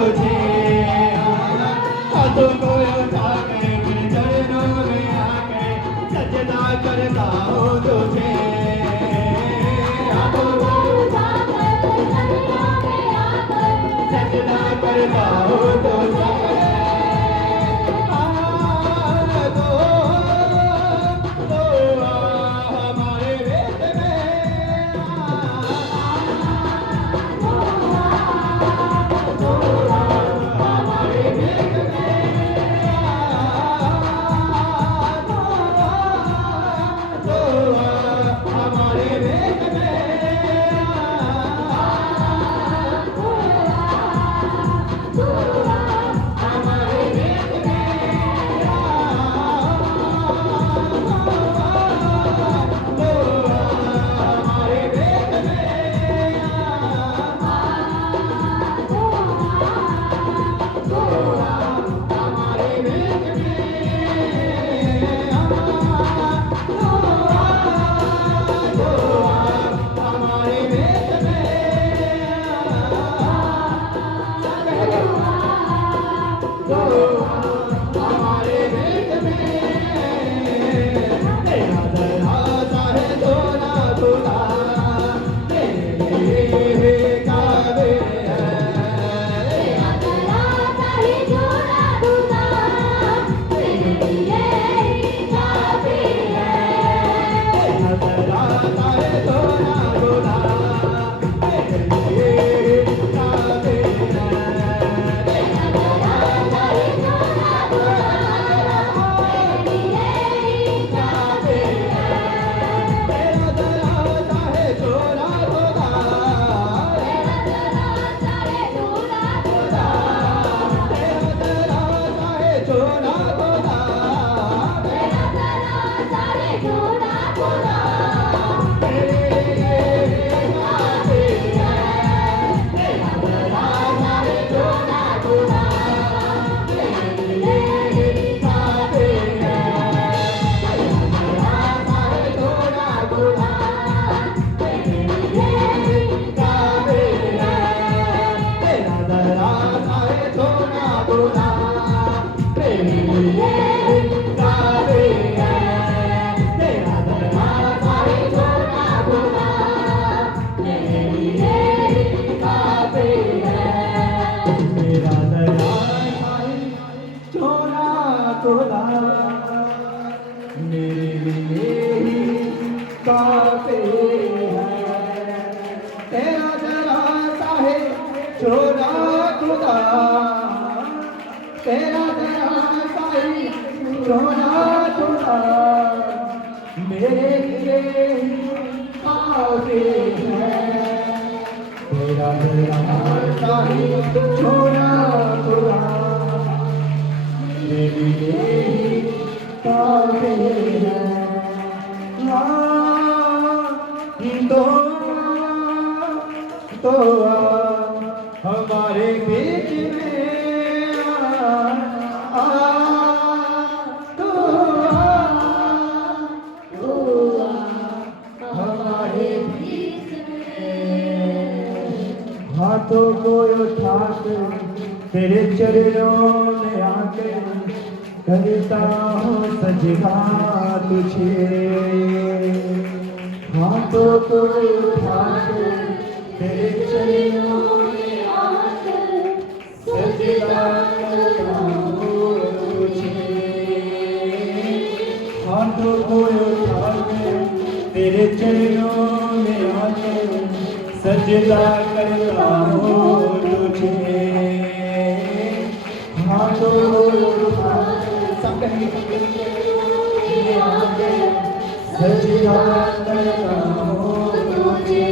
तुझे, हाथों को उठा के मेरे चरणों में आके सजदा करता हूँ तुझे, हाथों को उठा के चरणों में आके सजदा करता हूँ तुझे। हाथों को उठा कर तेरे चरणों में आके करता हूँ सजदा तुझे, हाथों को उठा कर तेरे चरणों में आके सजदा करता हूँ तुझे, हाथों को उठा कर तेरे चरणों में आके सजदा करता हूँ तुझे, हाथों को उठा सब कहेंगे सजदा करता हूँ तुझे।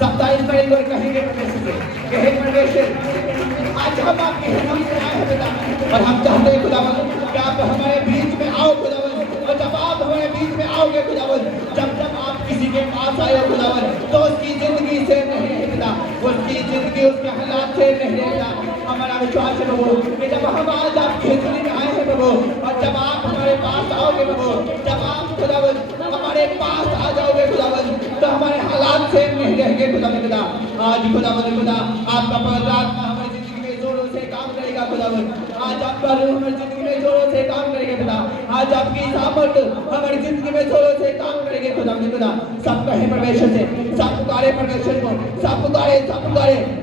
27 में एक बार कहेंगे परमेश्वर से, कहे परमेश्वर आज हम आपके हम से आए हैं पिता, और हम चाहते हैं खुदावन कि आप हमारे बीच में आओ खुदावन, और जब आप हमारे बीच में आओगे खुदावन, जब आप किसी के पास आए हो खुदावन, तो उसकी जिंदगी से नहीं है पिता, उसकी जिंदगी उसके हालात से नहीं है पिता। हमारा विश्वास है प्रभु कि जब हम आज आपकी हजूरी में आए हैं प्रभु, और जब आप हमारे पास आओगे प्रभु, जब आप खुदावन हमारे पास आ जाओगे खुदावन, तो हमारे हालात से नहीं रहेंगे खुदावन पिता। आज खुदावन खुदा आपका पवित्र आत्मा हमारी जिंदगी में जोरों से काम करेगा खुदावन, आज आपका रूह हमारी जिंदगी में जोरों से काम करेगा पिता, आज आपकी सामर्थ हमारी जिंदगी में जोरों से काम करेंगे खुदावन खुदा। सब कहे परमेश्वर से, सब पुकारे परमेश्वर को, सब पुकारे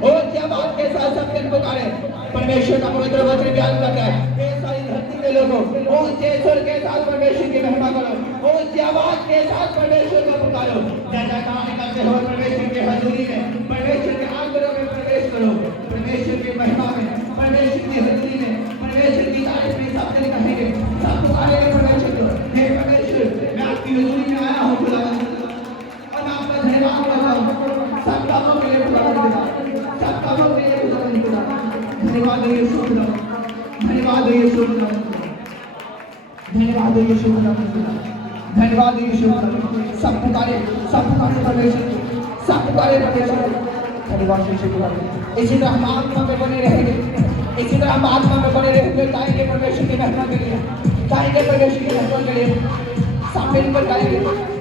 और क्या बात के साथ सब दिन पुकारे। परमेश्वर का पवित्र वचन बयान करता है, ये सारी धरती के लोगों ऊंचे स्वर के साथ परमेश्वर की महिमा करो, ऊंची आवाज के साथ परमेश्वर को पुकारो, जयजयकार करते हो परमेश्वर की हजूरी में, परमेश्वर के आंगनों में प्रवेश करो, परमेश्वर की महिमा में, परमेश्वर की हजूरी में, परमेश्वर की तारीफ में सब दिन कहेंगे, सब पुकारेंगे परमेश्वर को। हे परमेश्वर, मैं आपकी हजूरी में आया हूँ खुदावन, और मैं आपका धन्यवाद करता हूँ सब कामों के लिए खुदावन, सब कामों के लिए खुदावन। धन्यवाद है यीशु खुदा, धन्यवाद है यीशु खुदा, धन्यवाद है यीशु खुदा, धन्यवाद है यीशु खुदा। सब पुकारे परमेश्वर, सब पुकारे परमेश्वर, धन्यवाद यीशु खुदा। इसी तरह हम आत्मा में बने रहेंगे, इसी तरह हम आत्मा में बने रहेंगे, गाएंगे परमेश्वर की महिमा के लिए, गाएंगे परमेश्वर की महिमा के लिए, सब मिलकर गाएंगे।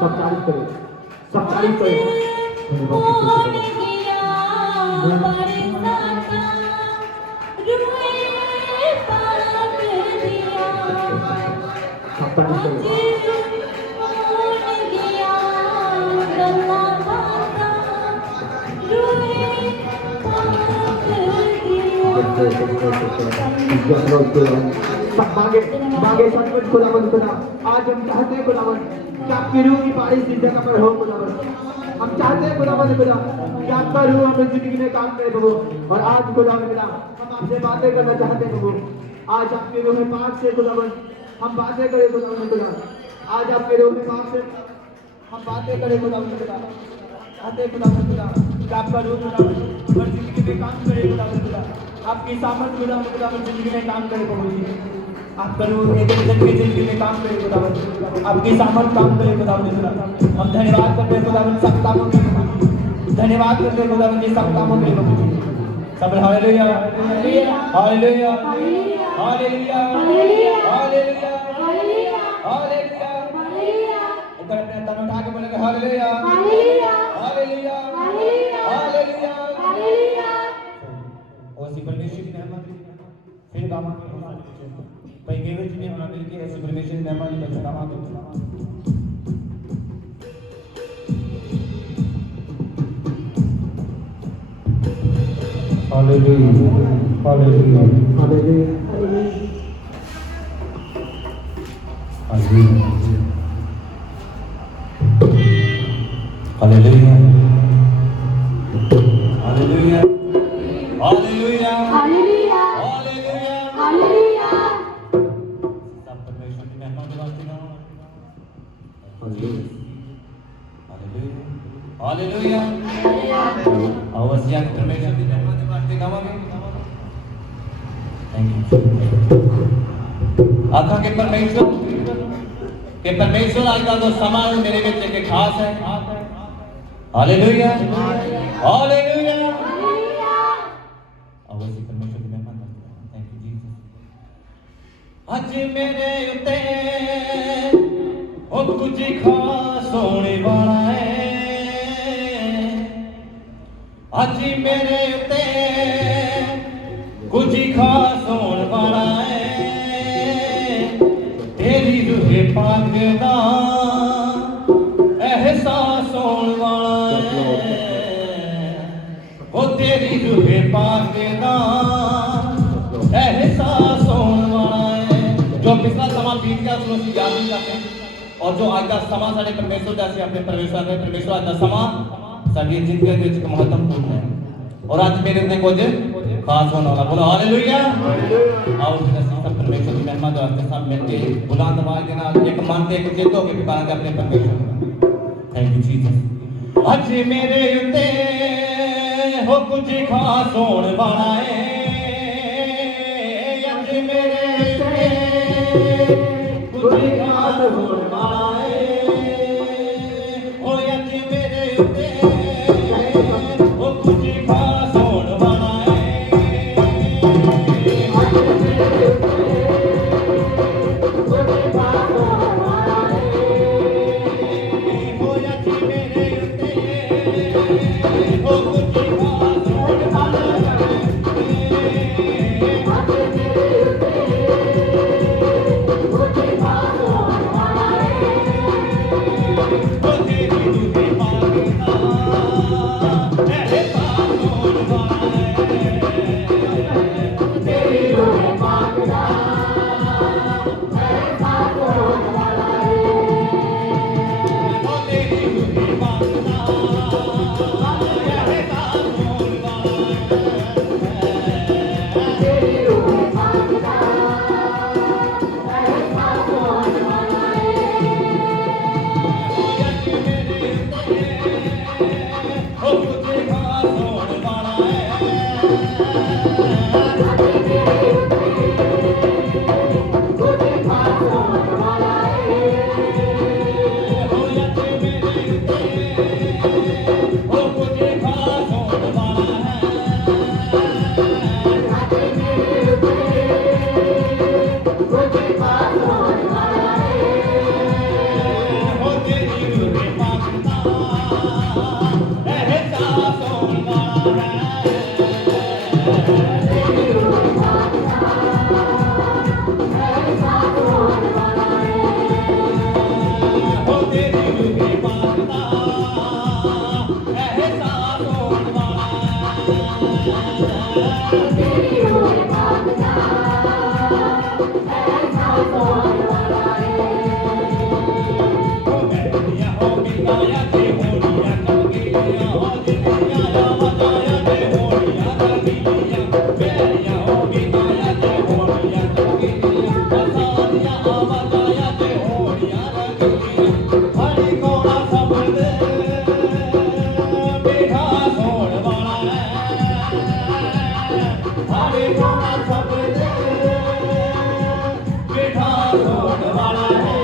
सब तारीफ करें, सब तारीफ करें। सब तारीफ करें। सब मांगे मांगे सचमुच खुदावन खुदा, आज हम चाहते हैं खुदावन कि आपकी रूह की बारिश इस जगह पर हो खुदावन। हम चाहते हैं खुदावन खुदा कि आपका रूह हमें जिंदगी में काम करे प्रभु। और आज खुदावन खुदा हम आपसे बातें करना चाहते हैं प्रभु। आज आपके रूह में पाक से खुदावन हम बातें करें खुदावन खुदा। आज आपके रूह में पाक से हम बातें करें खुदावन खुदा। चाहते हैं खुदावन खुदा कि आपका रूह खुदावन हमारी जिंदगी में काम करे खुदावन खुदा। आपकी सामर्थ खुदावन खुदा हमारी जिंदगी में काम करे प्रभु जी। आपका रूह एक इंसान की जिंदगी में काम करे खुदावन। आपकी सामर्थ काम करे खुदावन खुदा। हम धन्यवाद करते हैं खुदावन सब कामों के लिए। धन्यवाद करते हैं खुदावन जी सब कामों के लिए। सब hallelujah hallelujah hallelujah hallelujah hallelujah. ऊपर अपने तन उठा के बोलेंगे हालेलुया हालेलुया हालेलुया हालेलुया। और परमेश्वर की रहमत फिर गामा भाई गेवे जी ने हमारे मिलके ऐसे परमेश्वर की रहमत में बचा gamma hallelujah hallelujah hallelujah hallelujah hallelujah hallelujah hallelujah hallelujah hallelujah. सब परमेश्वर की महिमा गाते हैं। Hallelujah hallelujah. अवश्य परमेश्वर की महिमा गाते गावांगे। थैंक यू आका के परमेश्वर आज का जो समान मेरे बच्चे के खास है। Hallelujah hallelujah. अवश्य परमेश्वर की महिमा करते हैं। Thank you Jesus. आज मेरे उते ओ कुछ खास होने वाला है। आज मेरे उते कुछ खास होने वाला है। तेरी रूह पाक दा एहसास होने वाला है। ओ तेरी रूह पाक दा एहसास होने वाला है। जो पिछला समा बीत गया उसको ਅਸੀਂ याद नहीं करते। और जो आज का समा साढ़े परमेश्वर जैसे अपने परमेश्वर आज का समा साड़ी जिंदगी के एक महत्वपूर्ण है। और आज मेरे ने कुछ खास होने वाला। बोलो हालेलुया। आओ सब परमेश्वर की महिमा जो आपके साथ मिलके बुलंद आवाज के नाल एक मन ते एक चित्त होके पुकारेंगे अपने परमेश्वर। Thank you Jesus. आज मेरे उते हो कुछ खास होने वाला है। आज मेरे उते कुछ खास होने वाला है। ओ आज मेरे उते हो कुछ खास होने वाला है। Oh तेरी होए भागता ऐसा कौन वाला है हो गया हो बिताया ते होलिया कबीलिया हो दिलिया बताया ते होलिया कबीलिया बेरिया हो बिताया ते होलिया कबीलिया बताया बताया ते होलिया कबीलिया हरी कोना सबद बेटा सोण वाला है हरी कोना सबद बेटा सोण वाला है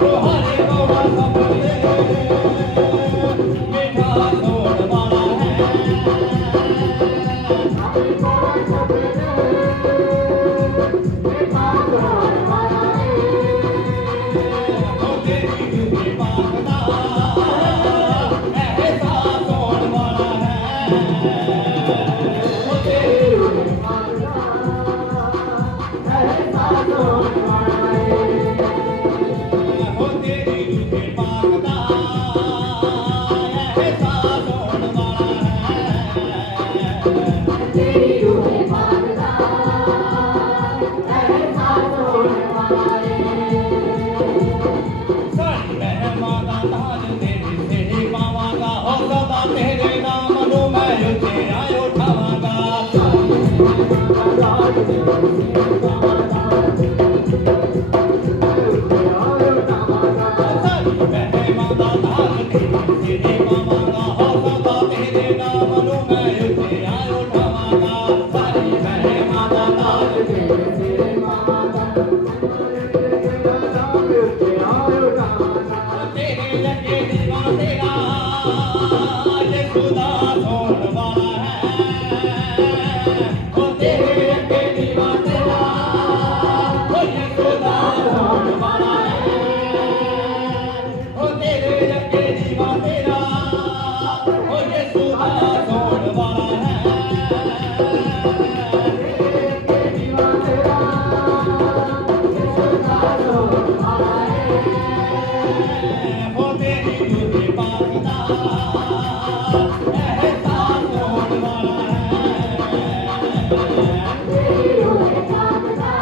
तो हरे कोना सबद बेटा सोण वाला है हरी कौन सबने बेटा कौन वाला है ओ तेरी जुबी पाकदा ऐसा सोण वाला है ओ तेरी होए भागता ऐसा कौन वाला है हो तेरी जुबी पाकदा ऐसा सोण वाला है तेरी होए भागता ऐसा कौन वाला है सारी रहमा दा ताज तेरी सेही पावांगा हो सदा तेरे नाम नु मैं उत्ते आयो ठावांगा सारी रहमा दा ताज तेरी सेही पावांगा हो सदा तेरे नाम नु मैं उत्ते आयो ठावांगा सारी रहमा दा ताज तेरे लगे दीवा तेरा ये खुदा सोण वाला है ओ तेरे लगे दीवा तेरा ओ ये खुदा सोण वाला है ओ तेरे लगे दीवा तेरा ओ ये खुदा सोण वाला है हो तेरी जुबी पाकदा ऐसा सोण वाला है तेरी होए भागता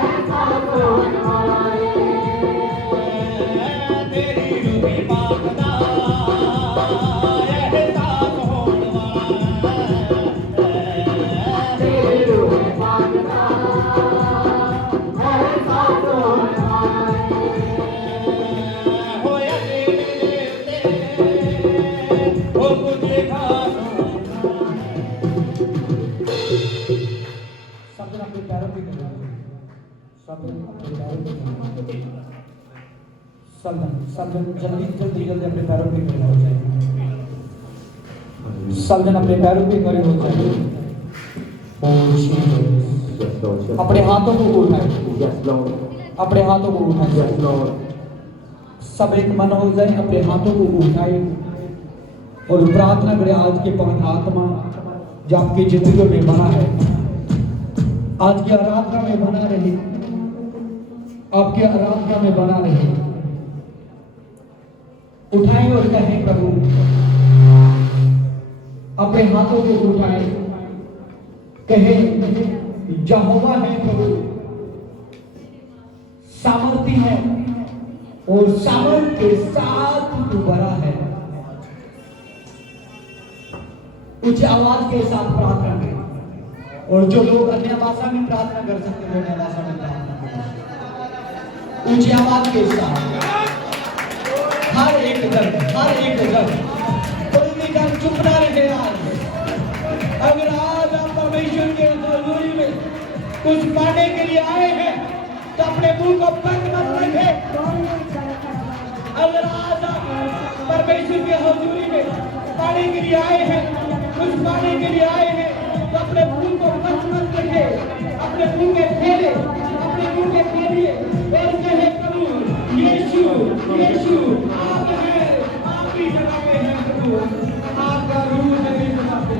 ऐसा कौन वाला है तेरी जुबी पाकदा ऐसा सोण वाला है तेरी होए भागता ऐसा कौन वाला है होया तेरे ते हो कुछ खास साधन अपने पैरों पे करो साधन अपने पैरों पे करो साधन साधन जल्दी जल्दी जल्दी अपने पैरों पे खड़े हो जाए साधन अपने पैरों पे खड़े हो जाए ओ जीसस Yes, Lord. Yes, अपने हाथों को उठाएं Yes, Lord. अपने हाथों को उठाएं Yes, Lord. सब एक मन हो जाए अपने हाथों को उठाए और प्रार्थना करें आज के पवित्र आत्मा जो आपकी जिंदगी में बना है आज की आराधना में बना रहे आपकी आराधना में बना रहे उठाएं और कहें प्रभु अपने हाथों को उठाएं कहें यहोवा है प्रभु सामर्थी है और सामर्थ के साथ तू बड़ा है उच्च आवाज के साथ प्रार्थना करें और जो लोग अन्य भाषा में प्रार्थना कर सकते हैं वो अन्य भाषा में प्रार्थना करें ऊंची आवाज के साथ हर एक जन कोई भी जन चुप ना रहे आज अगर आज आप परमेश्वर के हजूरी में कुछ पाने के लिए आए हैं तो अपने मुंह को बंद मत रखें अगर आज आप परमेश्वर के हजूरी में पाने के लिए आए हैं कुछ पाने के लिए आए हैं तो अपने मुंह को बंद मत रखें अपने मुंह के फेरे अपने मुंह के फेरिए और कहे प्रभु यीशु यीशु आप हैं आप ही जगह पे हैं प्रभु आपका रूह नहीं बनाते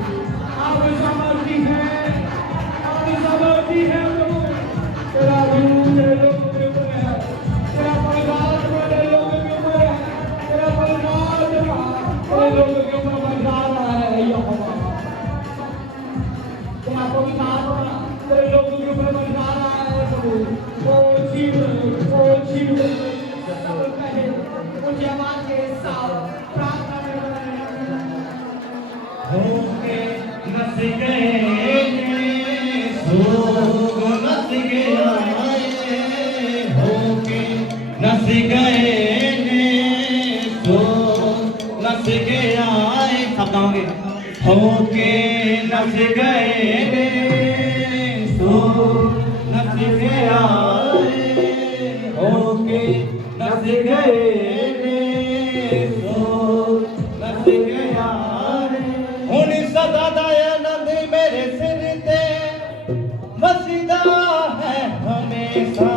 आप सामर्थी हैं आप सामर्थी हैं प्रभु तेरा रूह मेरे लोगों के ऊपर है तेरा प्रकाश मेरे लोगों के ऊपर है तेरा प्रकाश मेरे लोगों के ऊपर बरसा ऊंची आवाज के साथ प्रार्थना में होके नस गए सोग नस गया होके नस गए सोग नस गया सब गाओगे होके नस गए सोग नस गया होके नस गए सोग नस गया ਹੁਣ ਸਦਾ ਦਾ ਆਨੰਦ ਮੇਰੇ ਸਿਰ ਤੇ ਵਸਦਾ ਹੈ ਹਮੇਸ਼ਾ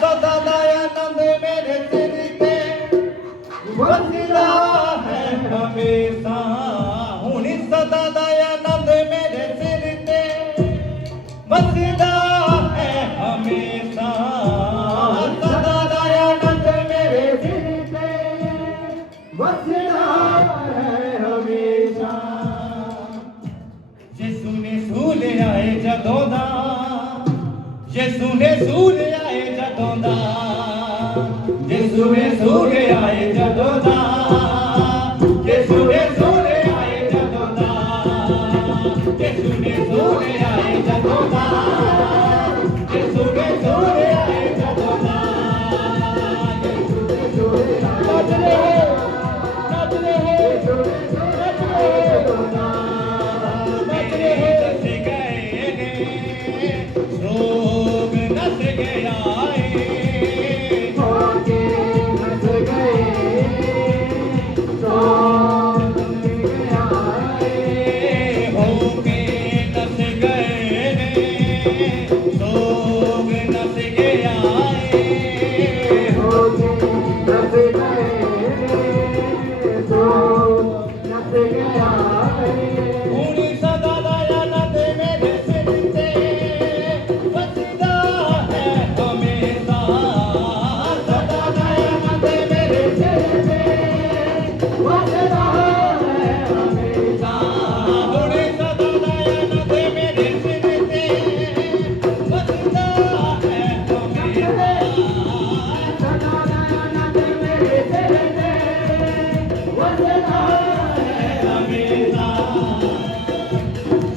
ਸਦਾ ਦਾ ਆਨੰਦ ਮੇਰੇ ਸਿਰ ਤੇ ਵਸਦਾ ਹੈ ਹਮੇਸ਼ਾ ਹੁਣ ਸਦਾ ਦਾ ਆਨੰਦ ਮੇਰੇ ਸਿਰ ਤੇ ਵਸਦਾ ਹੈ ਹਮੇਸ਼ਾ ਸਦਾ ਦਾ ਆਨੰਦ ਮੇਰੇ ਸਿਰ ਤੇ ਵਸਦਾ ਹੈ ਹਮੇਸ਼ਾ ਯਿਸੂ ਨੇ ਸੂਲ ਆਏ ਜਦੋਂ ਦਾ ਯਿਸੂ ਨੇ ਸੂਲ ਆਏ ਜਦੋਂ ਦਾ ਯਿਸੂ ਨੇ ਸੂਲ ਆਏ ਜਦੋਂ ਦਾ ਯਿਸੂ ਨੇ ਸੂਲ ਆਏ ਜਦੋਂ ਦਾ ਯਿਸੂ ਨੇ ਸੂਲ ਆਏ ਜਦੋਂ ਦਾ ਯਿਸੂ ਨੇ ਸੂਲ ਆਏ ਜਦੋਂ ਦਾ ਯਿਸੂ ਨੇ ਸੂਲ ਨੱਚ ਰਹੇ ਨੱਚ ਰਹੇ ਨੱਚ ਰਹੇ ਨੱਚ ਰਹੇ ਨੱਚ ਗਏ ਨੇ ਸੋਗ ਨੱਚ ਗਿਆ ਏ होके नस गए सोग गया ਹੋ ਕੇ ਨੱਚ ਗਏ ਨੇ ਸੋਗ ਨੱਚ ਗਿਆ ਏ होके नस गए सोग नस गया ਹੁਣ ਸਦਾ ਦਾ ਆਨੰਦ ਮੇਰੇ ਸਿਰ ਤੇ ਵਸਦਾ ਹੈ ਹਮੇਸ਼ਾ ਸਦਾ ਦਾ ਆਨੰਦ ਮੇਰੇ ਸਿਰ ਤੇ वसदा है हमेशा ਹੁਣ ਸਦਾ ਦਾ ਆਨੰਦ ਮੇਰੇ ਸਿਰ ਤੇ ਵਸਦਾ ਹੈ ਹਮੇਸ਼ਾ सदा आनंद मेरे सिर पे वसदा है ਹਮੇਸ਼ਾ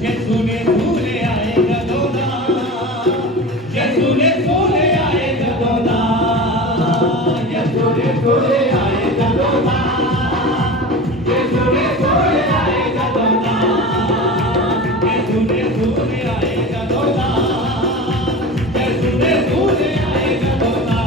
ਯਿਸੂ ਨੇ ਸੂਲ ਆਏ ਜਦੋਂ ਦਾ ਯਿਸੂ ਨੇ ਸੂਲ ਆਏ ਜਦੋਂ ਦਾ ਯਿਸੂ ਨੇ ਸੂਲ ਆਏ ਜਦੋਂ ਦਾ ਯਿਸੂ ਨੇ ਸੂਲ ਆਏ ਜਦੋਂ ਦਾ ਯਿਸੂ ਨੇ ਸੂਲ ਆਏ ਜਦੋਂ ਦਾ ਯਿਸੂ ਨੇ ਸੂਲ ਆਏ ਜਦੋਂ ਦਾ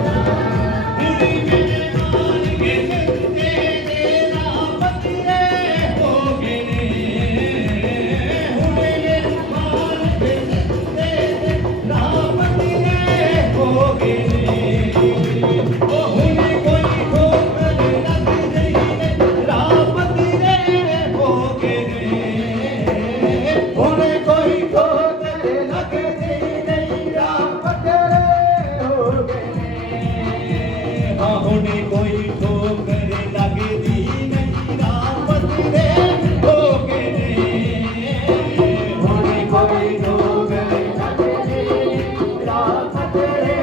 ਹੁਣੀ ਮੇਰੇ ਮਾਨ ਕੇ ਸਿੱਤੇ ਤੇਰਾ ਪਤਰੇ ਹੋ ਗਏ ਨੇ ਹੁਣੀ ਮੇਰੇ ਮਾਨ ਕੇ ਸਿੱਤੇ ਤੇਰਾ ਪਤਰੇ ਹੋ ਗਏ ਨੇ ਉਹ ਹੁਣੀ ਕੋਈ ਠੋਕਰ ਲੱਗਦੀ ਨੇ ਰਾਹ ਪਤਰੇ ਹੋ ਗਏ ਨੇ ਹੁਣੀ ਕੋਈ ਠੋਕਰ ਲੱਗਦੀ ਨਹੀਂ ਰਾਹ ਪਤਰੇ ਹੋ ਗਏ ਨੇ ਹਾਂ ਹੁਣੀ ਕੋਈ ਠੋਕਰ ਲੱਗਦੀ ਨਹੀਂ ਰਾਹ ਪਤਰੇ ਹੋ ਗਏ ਨੇ ਹੁਣੀ ਕੋਈ ਠੋਕਰ ਲੱਗਦੀ ਰਾਹ ਪਤਰੇ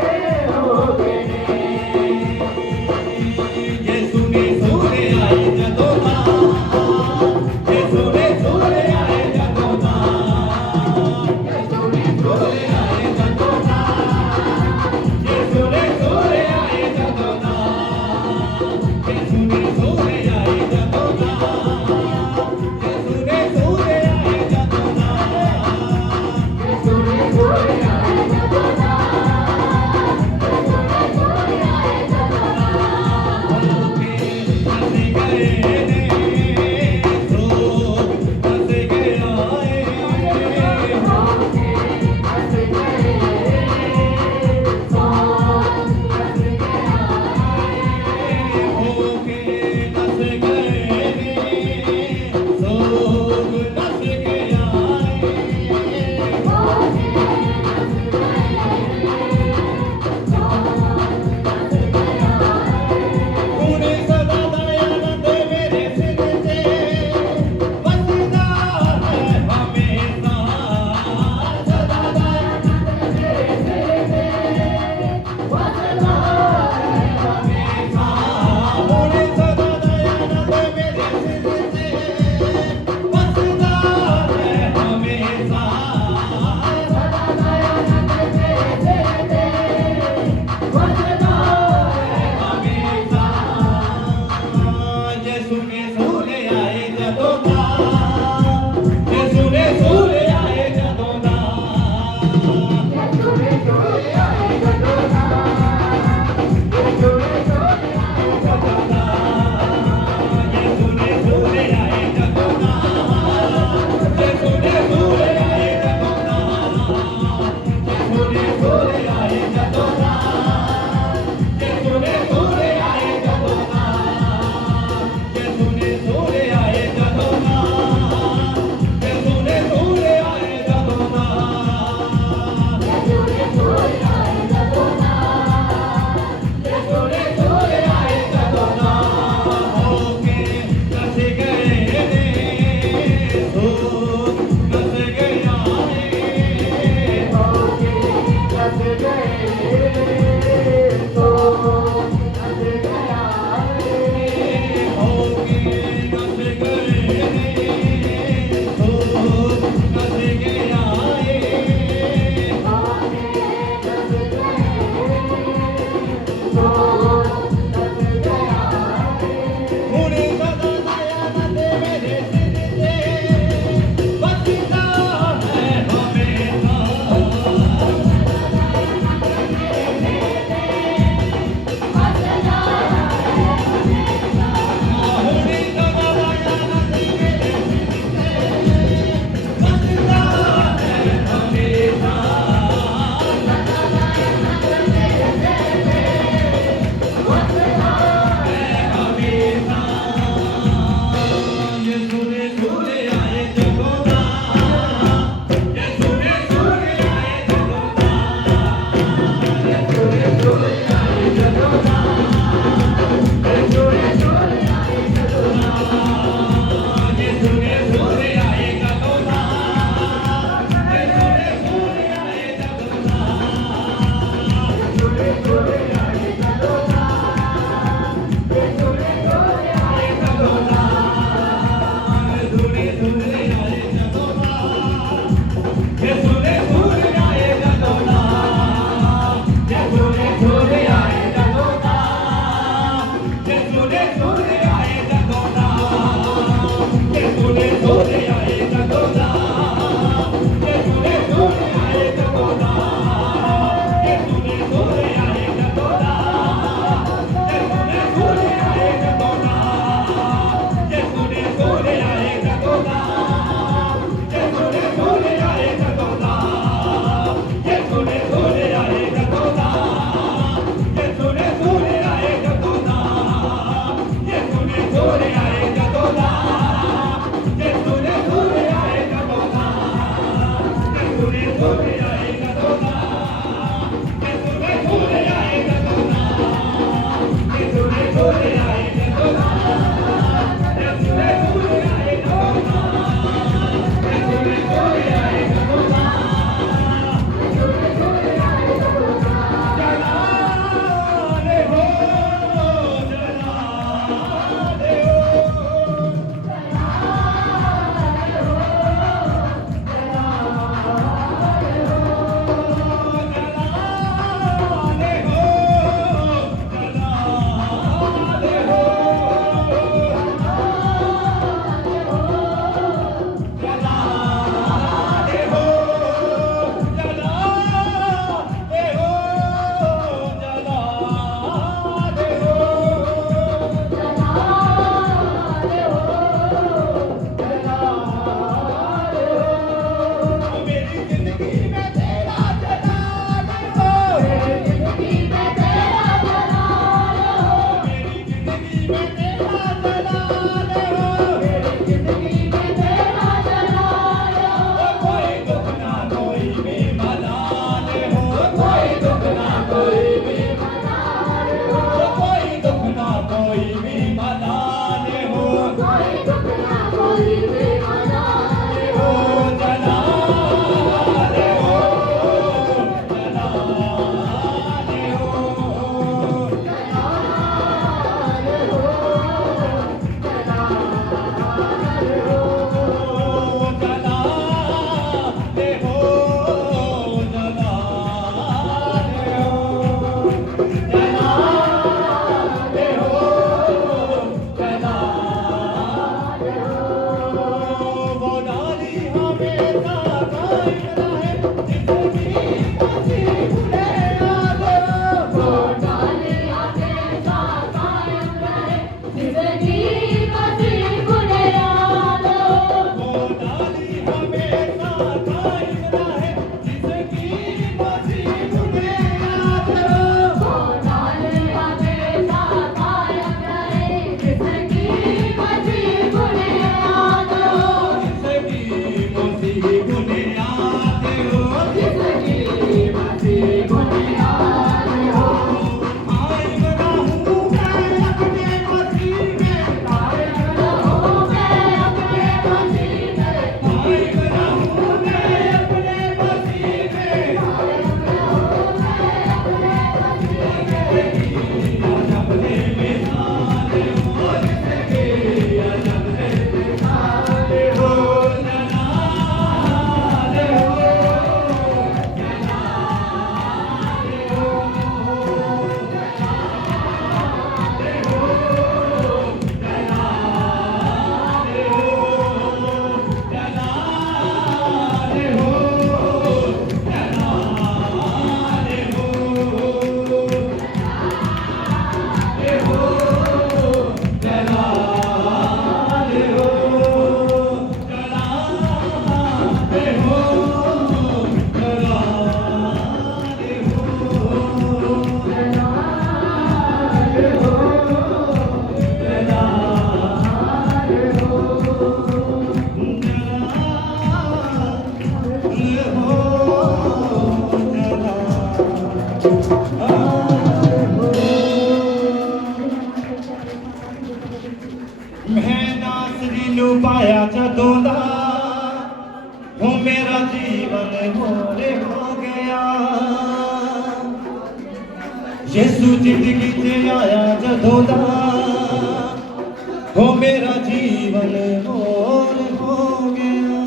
ਹੋ ਗਏ ਨੇ ਯਿਸੂ ਨੇ ਸੂਲ ਆਏ ਜਦੋਂ ਦਾ ਯਿਸੂ ਨੇ ਸੂਲ ਆਏ ਜਦੋਂ ਦਾ ਯਿਸੂ ਨੇ ਸੂਲ ਆਏ ਜਦੋਂ ਦਾ ਯਿਸੂ ਨੇ ਸੂਲ ਆਏ ਜਦੋਂ ਦਾ यीशु जिंदगी च आया जदों दा हो मेरा जीवन होर हो गया।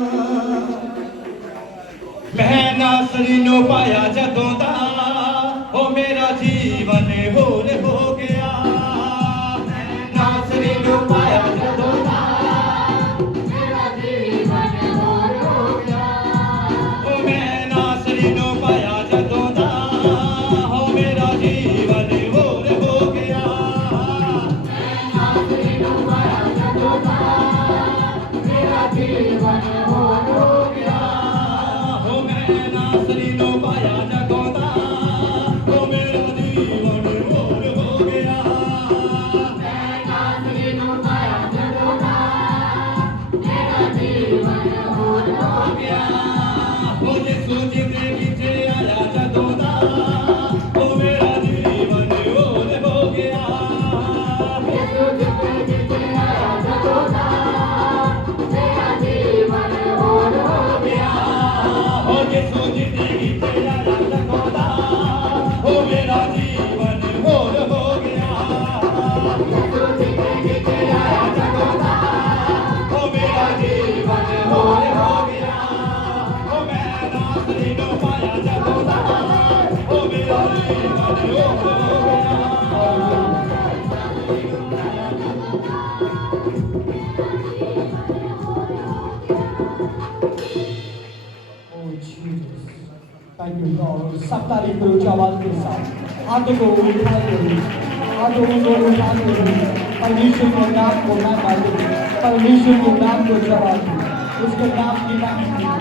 मैं नासरी नो पाया जदों दा हो मेरा जीवन होर हो गया। मैं नासरी नो पाया जदों दा मेरा जीवन होर हो गया। हो मैं नासरी नो पाया जदों दा हो मेरा जीवन होर हो गया। नासरी नु पाया जदों दा मेरा जीवन होर हो गया। हो मैं नासरी नो पाया जदों दा हो मेरा जीवन होर हो गया। मैं नासरी नु पाया जदों दा मेरा जीवन होर हो गया। हो यीशु जिंदगी च आया जदों दा हो मेरा जीवन होर हो गया। यीशु जिंदगी च आया जदों दा मेरा जीवन होर हो गया। हो यीशु जिंदगी च आया जदों दा हो मेरा जीवन होर हो गया। यीशु जिंदगी च आया जदों दा हो मेरा जीवन होर हो गया। हो मैं नासरी नो पाया जदों दा हो मेरा जीवन होर हो गया। Oh Jesus, thank you Lord. सब तारीफ करो ऊंची आवाज के साथ, हाथों को उठा दो, हाथों को उठा दो, परमेश्वर के नाम को ना मारो, परमेश्वर के नाम को जवा दो, उसके नाम की महिमा।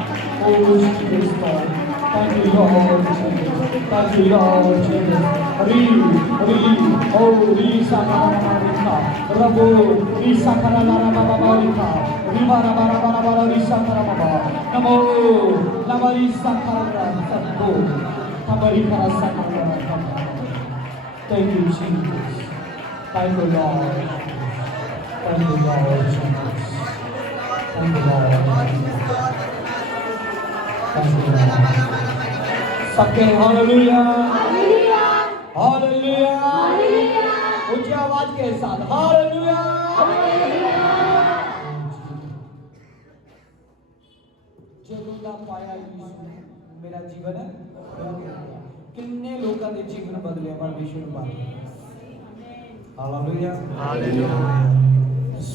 Oh Jesus Lord, thank you Lord Jesus, thank you Lord Jesus. Ri, oh ri sakara rika, rabo ri sakara raba rika, ribara bara bara bara ri sakara baba. Namo namari sakara sabbo, namari kara sakara baba. Thank you Jesus, thank you Lord, thank you Lord Jesus, thank you Lord, thank you Lord. सबके hallelujah, hallelujah, ऊंची आवाज के साथ hallelujah. ਜਦੋਂ ਦਾ ਪਾਇਆ ਯੀਸ਼ੂ ਮੇਰਾ ਜੀਵਨ ਕਿੰਨੇ ਲੋਕਾਂ ਦੇ ਜੀਵਨ ਬਦਲੇ ਪਰਮੇਸ਼ਵਰ ਨੂੰ ਪਾਇਆ। Hallelujah, hallelujah.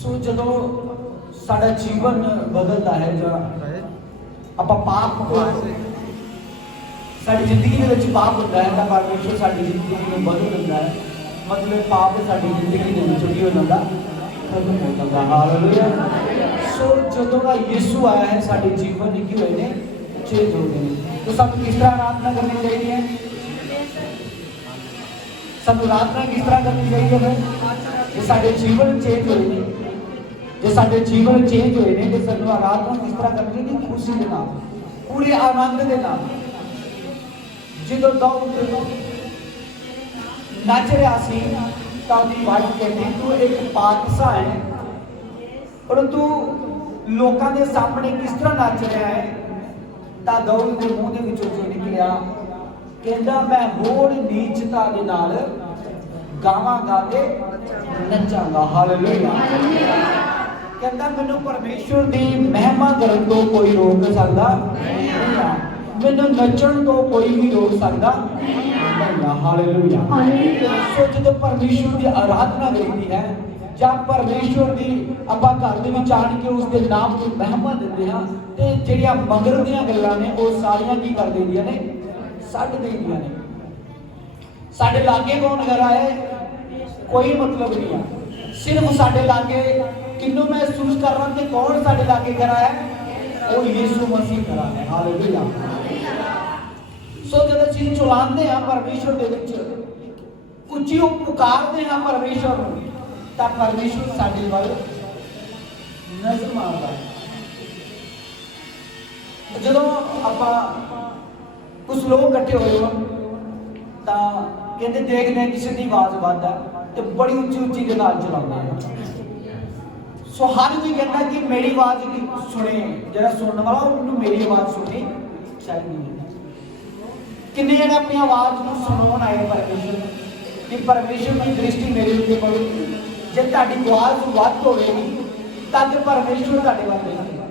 ਸੋ ਜਦੋਂ ਸਾਡਾ ਜੀਵਨ ਬਦਲਦਾ ਹੈ ਜਾਂ ਆਪਾਂ ਪਾਪ ਤੋਂ ਸਾਡੀ ਜ਼ਿੰਦਗੀ ਦੇ ਵਿੱਚ ਪਾਪ ਹੁੰਦਾ ਹੈ ਤਾਂ ਪਰਮੇਸ਼ਵਰ ਸਾਡੀ ਜ਼ਿੰਦਗੀ ਨੂੰ ਬਦਲ ਦਿੰਦਾ ਹੈ। ਮਤਲਬ ਪਾਪ ਸਾਡੀ ਜ਼ਿੰਦਗੀ ਦੇ ਵਿੱਚੋਂ ਕੀ ਹੋ ਜਾਂਦਾ, ਖਤਮ ਹੋ ਜਾਂਦਾ। ਹਾਲੇਲੂਇਆ। ਸੋ ਜਦੋਂ ਦਾ ਯਿਸੂ ਆਇਆ ਹੈ ਸਾਡੇ ਜੀਵਨ ਦੀ ਕੀ ਹੋਏ ਨੇ, ਚੇਂਜ ਹੋ ਗਏ ਨੇ। तो ਸਾਨੂੰ ਕਿਸ ਤਰ੍ਹਾਂ ਆਰਾਧਨਾ ਕਰਨੀ ਚਾਹੀਦੀ ਹੈ, ਸਾਨੂੰ ਆਰਾਧਨਾ ਕਿਸ ਤਰ੍ਹਾਂ ਕਰਨੀ ਚਾਹੀਦੀ ਹੈ ਫਿਰ ਜੇ ਸਾਡੇ ਜੀਵਨ ਚੇਂਜ ਹੋਏ ਨੇ, ਜੇ ਸਾਡੇ ਜੀਵਨ ਚੇਂਜ ਹੋਏ ਨੇ ਤੇ ਸਾਨੂੰ ਆਰਾਧਨਾ ਕਿਸ ਤਰ੍ਹਾਂ ਕਰਨੀ ਚਾਹੀਦੀ, ਖੁਸ਼ੀ ਦੇ ਨਾਲ, ਪੂਰੇ ਆਨੰਦ ਦੇ ਨਾਲ। ਜਦੋਂ ਦਾਊਦ ਨੱਚ ਰਿਹਾ ਸੀ ਤਾਂ ਉਹਦੀ ਵਾਈਫ ਕਹਿੰਦੀ ਤੂੰ ਇੱਕ ਪਾਤਸ਼ਾਹ ਹੈ ਪਰ ਤੂੰ ਲੋਕਾਂ ਦੇ ਸਾਹਮਣੇ ਕਿਸ ਤਰ੍ਹਾਂ ਨੱਚ ਰਿਹਾ ਹੈ। ਤਾਂ ਦਾਊਦ ਦੇ ਮੂੰਹ ਦੇ ਵਿੱਚੋਂ ਜੋ ਨਿਕਲਿਆ ਕਹਿੰਦਾ ਮੈਂ ਹੋਰ ਨੀਚਤਾ ਦੇ ਨਾਲ ਗਾਵਾਂਗਾ ਤੇ ਨੱਚਾਂਗਾ। ਹਾਲੇਲੂਇਆ। ਕਹਿੰਦਾ ਮੈਨੂੰ ਪਰਮੇਸ਼ਵਰ ਦੀ ਮਹਿਮਾ ਕਰਨ ਤੋਂ ਕੋਈ ਰੋਕ ਸਕਦਾ ਨਹੀਂ ਹੈ, ਮੈਨੂੰ ਨੱਚਣ ਤੋਂ ਕੋਈ ਵੀ ਰੋਕ ਸਕਦਾ ਨਹੀਂ ਹੈ। ਹਾਲੇਲੂਇਆ। ਸੋ ਜਦੋਂ ਪਰਮੇਸ਼ਵਰ ਦੀ ਆਰਾਧਨਾ ਕਰੀਦੀ ਹੈ ਜਾਂ ਪਰਮੇਸ਼ਵਰ ਦੀ ਆਪਾਂ ਘਰ ਦੇ ਵਿੱਚ ਆਣ ਕੇ ਉਸ ਦੇ ਨਾਮ ਨੂੰ ਮਹਿਮਾ ਦਿੰਦੇ ਹਾਂ ਤੇ ਜਿਹੜੀਆਂ ਮਗਰ ਦੀਆਂ ਗੱਲਾਂ ਨੇ ਉਹ ਸਾਰੀਆਂ ਕੀ ਕਰ ਦਿੰਦੀਆਂ ਨੇ, ਛੱਡ ਦਿੰਦੀਆਂ ਨੇ। ਸਾਡੇ ਲਾਗੇ ਕੌਣ ਖੜਾ ਹੈ, ਕੋਈ ਮਤਲਬ ਨਹੀਂ ਹੈ, ਸਿਰਫ ਸਾਡੇ ਲਾਗੇ ਕਿਹਨੂੰ ਮਹਿਸੂਸ ਕਰਨਾ ਕਿ ਕੌਣ ਸਾਡੇ ਲਾਗੇ ਖੜਾ ਹੈ, ਉਹ ਯਿਸੂ ਮਸੀਹ ਖੜਾ ਹੈ। ਹਾਲੇਲੂਇਆ। ਸੋ ਜਦੋਂ ਅਸੀਂ ਚੁਲਾਉਂਦੇ ਹਾਂ ਪਰਮੇਸ਼ਵਰ ਦੇ ਵਿੱਚ, ਉੱਚੀ ਪੁਕਾਰਦੇ ਹਾਂ ਪਰਮੇਸ਼ਵਰ ਨੂੰ ਤਾਂ ਪਰਮੇਸ਼ਵਰ ਸਾਡੇ ਵੱਲ ਨਜ਼ਰ ਮਾਰਦਾ ਹੈ। ਜਦੋਂ ਆਪਾਂ ਕੁਝ ਲੋਕ ਇਕੱਠੇ ਹੋਏ ਹੋਣ ਤਾਂ ਕਹਿੰਦੇ ਦੇਖਦੇ ਹਾਂ ਕਿਸੇ ਦੀ ਆਵਾਜ਼ ਵੱਧ ਹੈ ਤੇ ਬੜੀ ਉੱਚੀ ਉੱਚੀ ਦੇ ਨਾਲ ਚਲਾਉਂਦੇ ਆ। ਸੋ ਹਰ ਕੋਈ ਕਹਿੰਦਾ ਕਿ ਮੇਰੀ ਆਵਾਜ਼ ਸੁਣੇ, ਜਿਹੜਾ ਸੁਣਨ ਵਾਲਾ ਉਹਨੂੰ ਮੇਰੀ ਆਵਾਜ਼ ਸੁਣਨੀ ਚਾਹੀਦੀ ਹੈ। ਕਿੰਨੇ ਜਣੇ ਆਪਣੀ ਆਵਾਜ਼ ਨੂੰ ਸੁਣਾਉਣ ਆਏ ਪਰਮੇਸ਼ਵਰ, ਕਿ ਪਰਮੇਸ਼ਰ ਦੀ ਦ੍ਰਿਸ਼ਟੀ ਮੇਰੇ ਉੱਤੇ ਪਵੇਗੀ। ਜੇ ਤੁਹਾਡੀ ਆਵਾਜ਼ ਵੱਧ ਹੋਵੇਗੀ ਤਾਂ ਤੇ ਪਰਮੇਸ਼ਰ ਤੁਹਾਡੇ ਵੱਲ ਦੇਖੇਗਾ।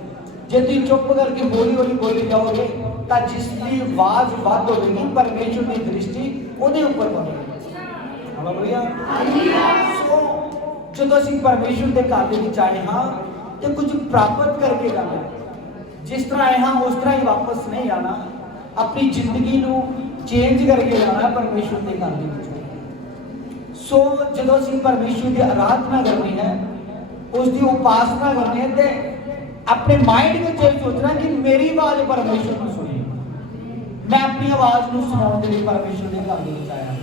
ਜੇ ਤੁਸੀਂ ਚੁੱਪ ਕਰਕੇ ਹੌਲੀ ਹੌਲੀ ਬੋਲੀ ਜਾਓਗੇ ਤਾਂ ਜਿਸ ਦੀ ਆਵਾਜ਼ ਵੱਧ ਹੋਵੇਗੀ ਪਰਮੇਸ਼ਰ ਦੀ ਦ੍ਰਿਸ਼ਟੀ ਉਹਦੇ ਉੱਪਰ ਪਵੇਗੀ। ਹਾਲੇਲੂਇਆ। ਸੋ ਜਦੋਂ ਅਸੀਂ ਪਰਮੇਸ਼ਰ ਦੇ ਘਰ ਦੇ ਵਿੱਚ ਆਏ ਹਾਂ ਤੇ ਕੁਝ ਪ੍ਰਾਪਤ ਕਰਕੇ ਜਾਣਾ। ਜਿਸ ਤਰ੍ਹਾਂ ਆਏ ਹਾਂ ਉਸ ਤਰ੍ਹਾਂ ਹੀ ਵਾਪਸ ਨਹੀਂ ਆਣਾ। ਆਪਣੀ ਜ਼ਿੰਦਗੀ ਨੂੰ ਚੇਂਜ ਕਰਕੇ ਜਾਣਾ ਪਰਮੇਸ਼ਰ ਦੇ ਘਰ ਦੇ ਵਿੱਚ। ਸੋ ਜਦੋਂ ਅਸੀਂ ਪਰਮੇਸ਼ਰ ਦੀ ਆਰਾਧਨਾ ਕਰਨੀ ਹੈ, ਉਸ ਦੀ ਉਪਾਸਨਾ ਕਰਨੀ ਹੈ ਤੇ ਆਪਣੇ ਮਾਈਂਡ ਵਿੱਚ ਇਹ ਸੋਚਣਾ ਕਿ ਮੇਰੀ ਆਵਾਜ਼ ਪਰਮੇਸ਼ਰ ਨੂੰ ਸੁਣੀ। ਮੈਂ ਆਪਣੀ ਆਵਾਜ਼ ਨੂੰ ਸੁਣਾਉਣ ਦੇ ਲਈ ਪਰਮੇਸ਼ਰ ਦੇ ਘਰ ਦੇ ਵਿੱਚ ਆਇਆ।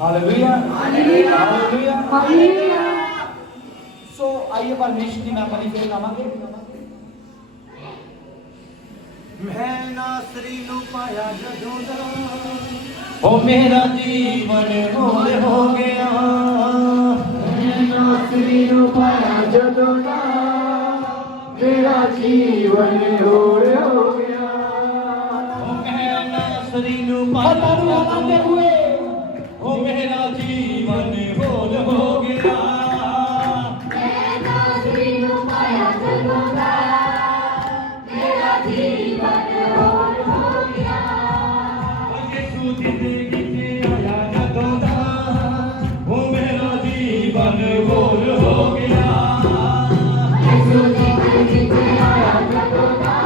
Hallelujah, hallelujah, hallelujah, hallelujah. So ਆइए परमेश्वर की नाम वाली फिर गावांगे। मैं नासरी नु पाया जदों दा ओ मेरा जीवन होर हो गया। मैं नासरी नु पाया जदों दा मेरा जीवन होर हो गया। ओ मैं नासरी नु पाया जदों हुए ओ मेरा जीवन होर हो गया। मैं नासरी नु पाया जदों दा मेरा जीवन होर हो गया। यीशु जिंदगी में आया जदों दा ओ मेरा जीवन होर हो गया। यीशु जिंदगी में आया जदों दा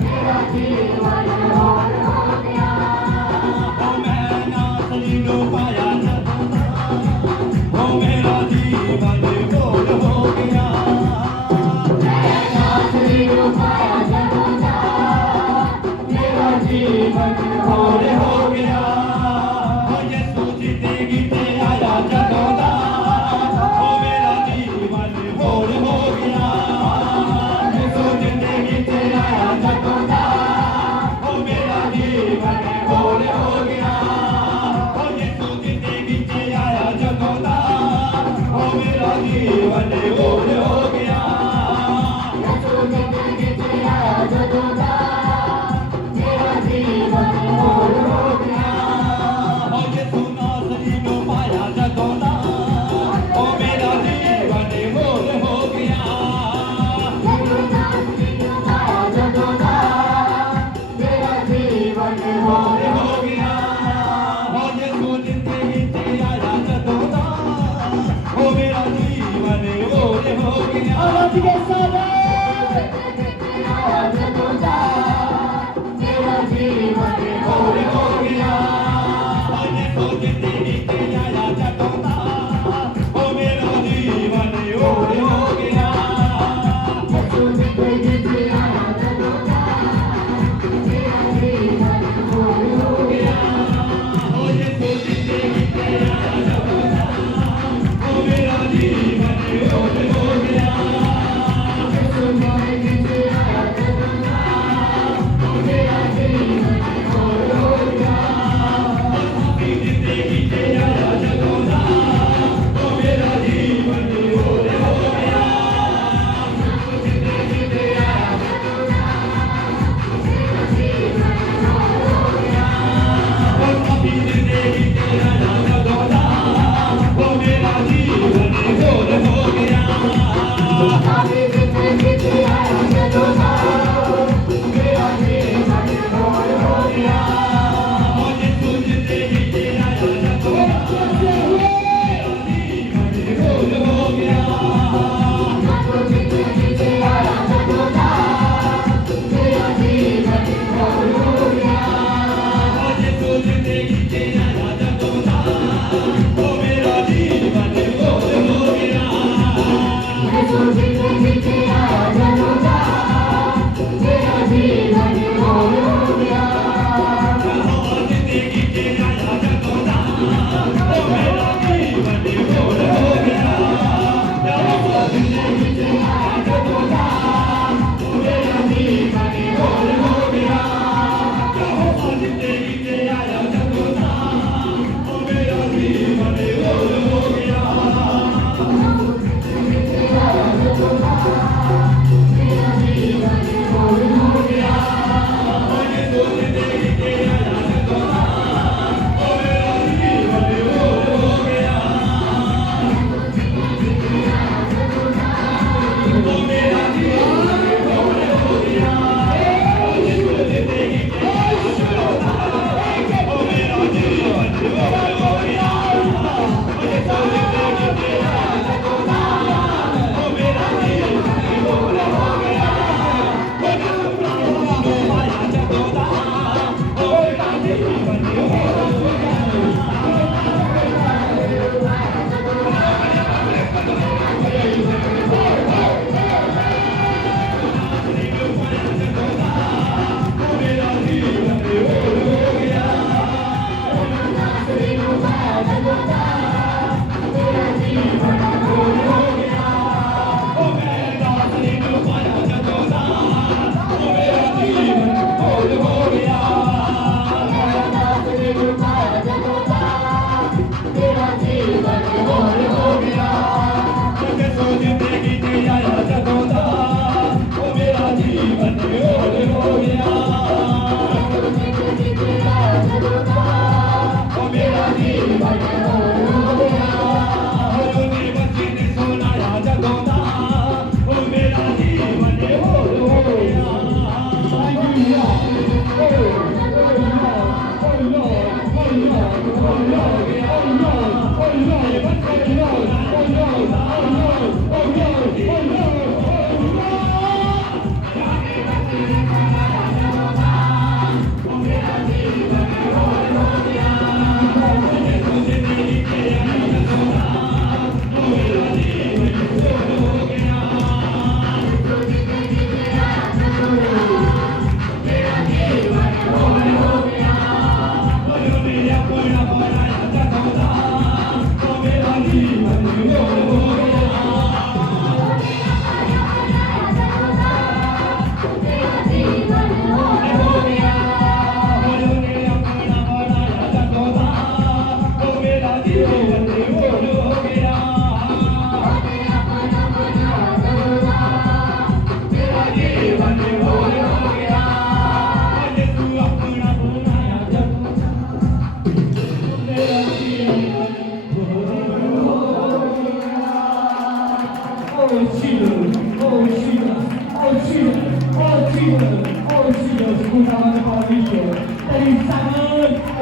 मेरा जीवन होर हो गया। ओ मैं नासरी नु पाया जदों दा ओ मेरा जीवन होर हो गया। मैं नासरी नु पाया जदों दा मेरा जीवन होर हो गया।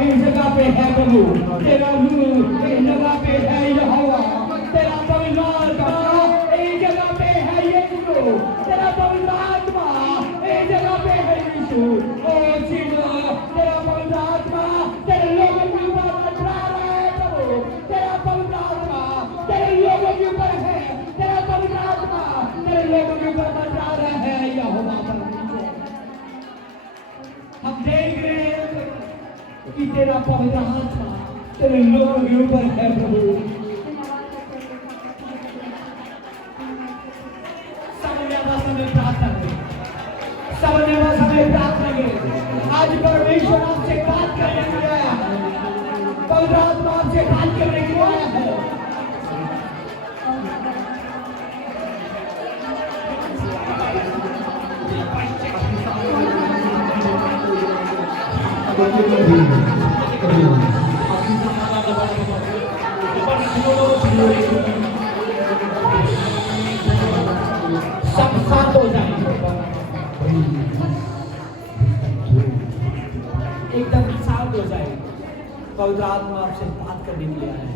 इस जगह पे है प्रभु, तेरा नूर इस जगह पे है यहोवा, तेरा पवित्र आत्मा इस जगह पे है यीशु, तेरा पवित्र आत्मा इस जगह पे है यीशु। ओ जीसस, तेरा पवित्र आत्मा तेरे लोगों के ऊपर मंडरा रहा है प्रभु, तेरा पवित्र आत्मा तेरे लोगों के ऊपर है, तेरा पवित्र आत्मा तेरे लोगों के ऊपर मंडरा रहा है यहोवा परमेश्वर। हम देख रहे हैं कि तेरा पवित्र आत्मा तेरे लोगों के ऊपर है प्रभु। प्रार्थना करें। आज परमेश्वर आपसे बात करने के लिए आया है, पवित्र आत्मा आपसे बात करने के लिए आया है। सब शांत हो जाए, एकदम शांत हो जाए। पवित्र आत्मा आपसे बात करने के लिए आया है।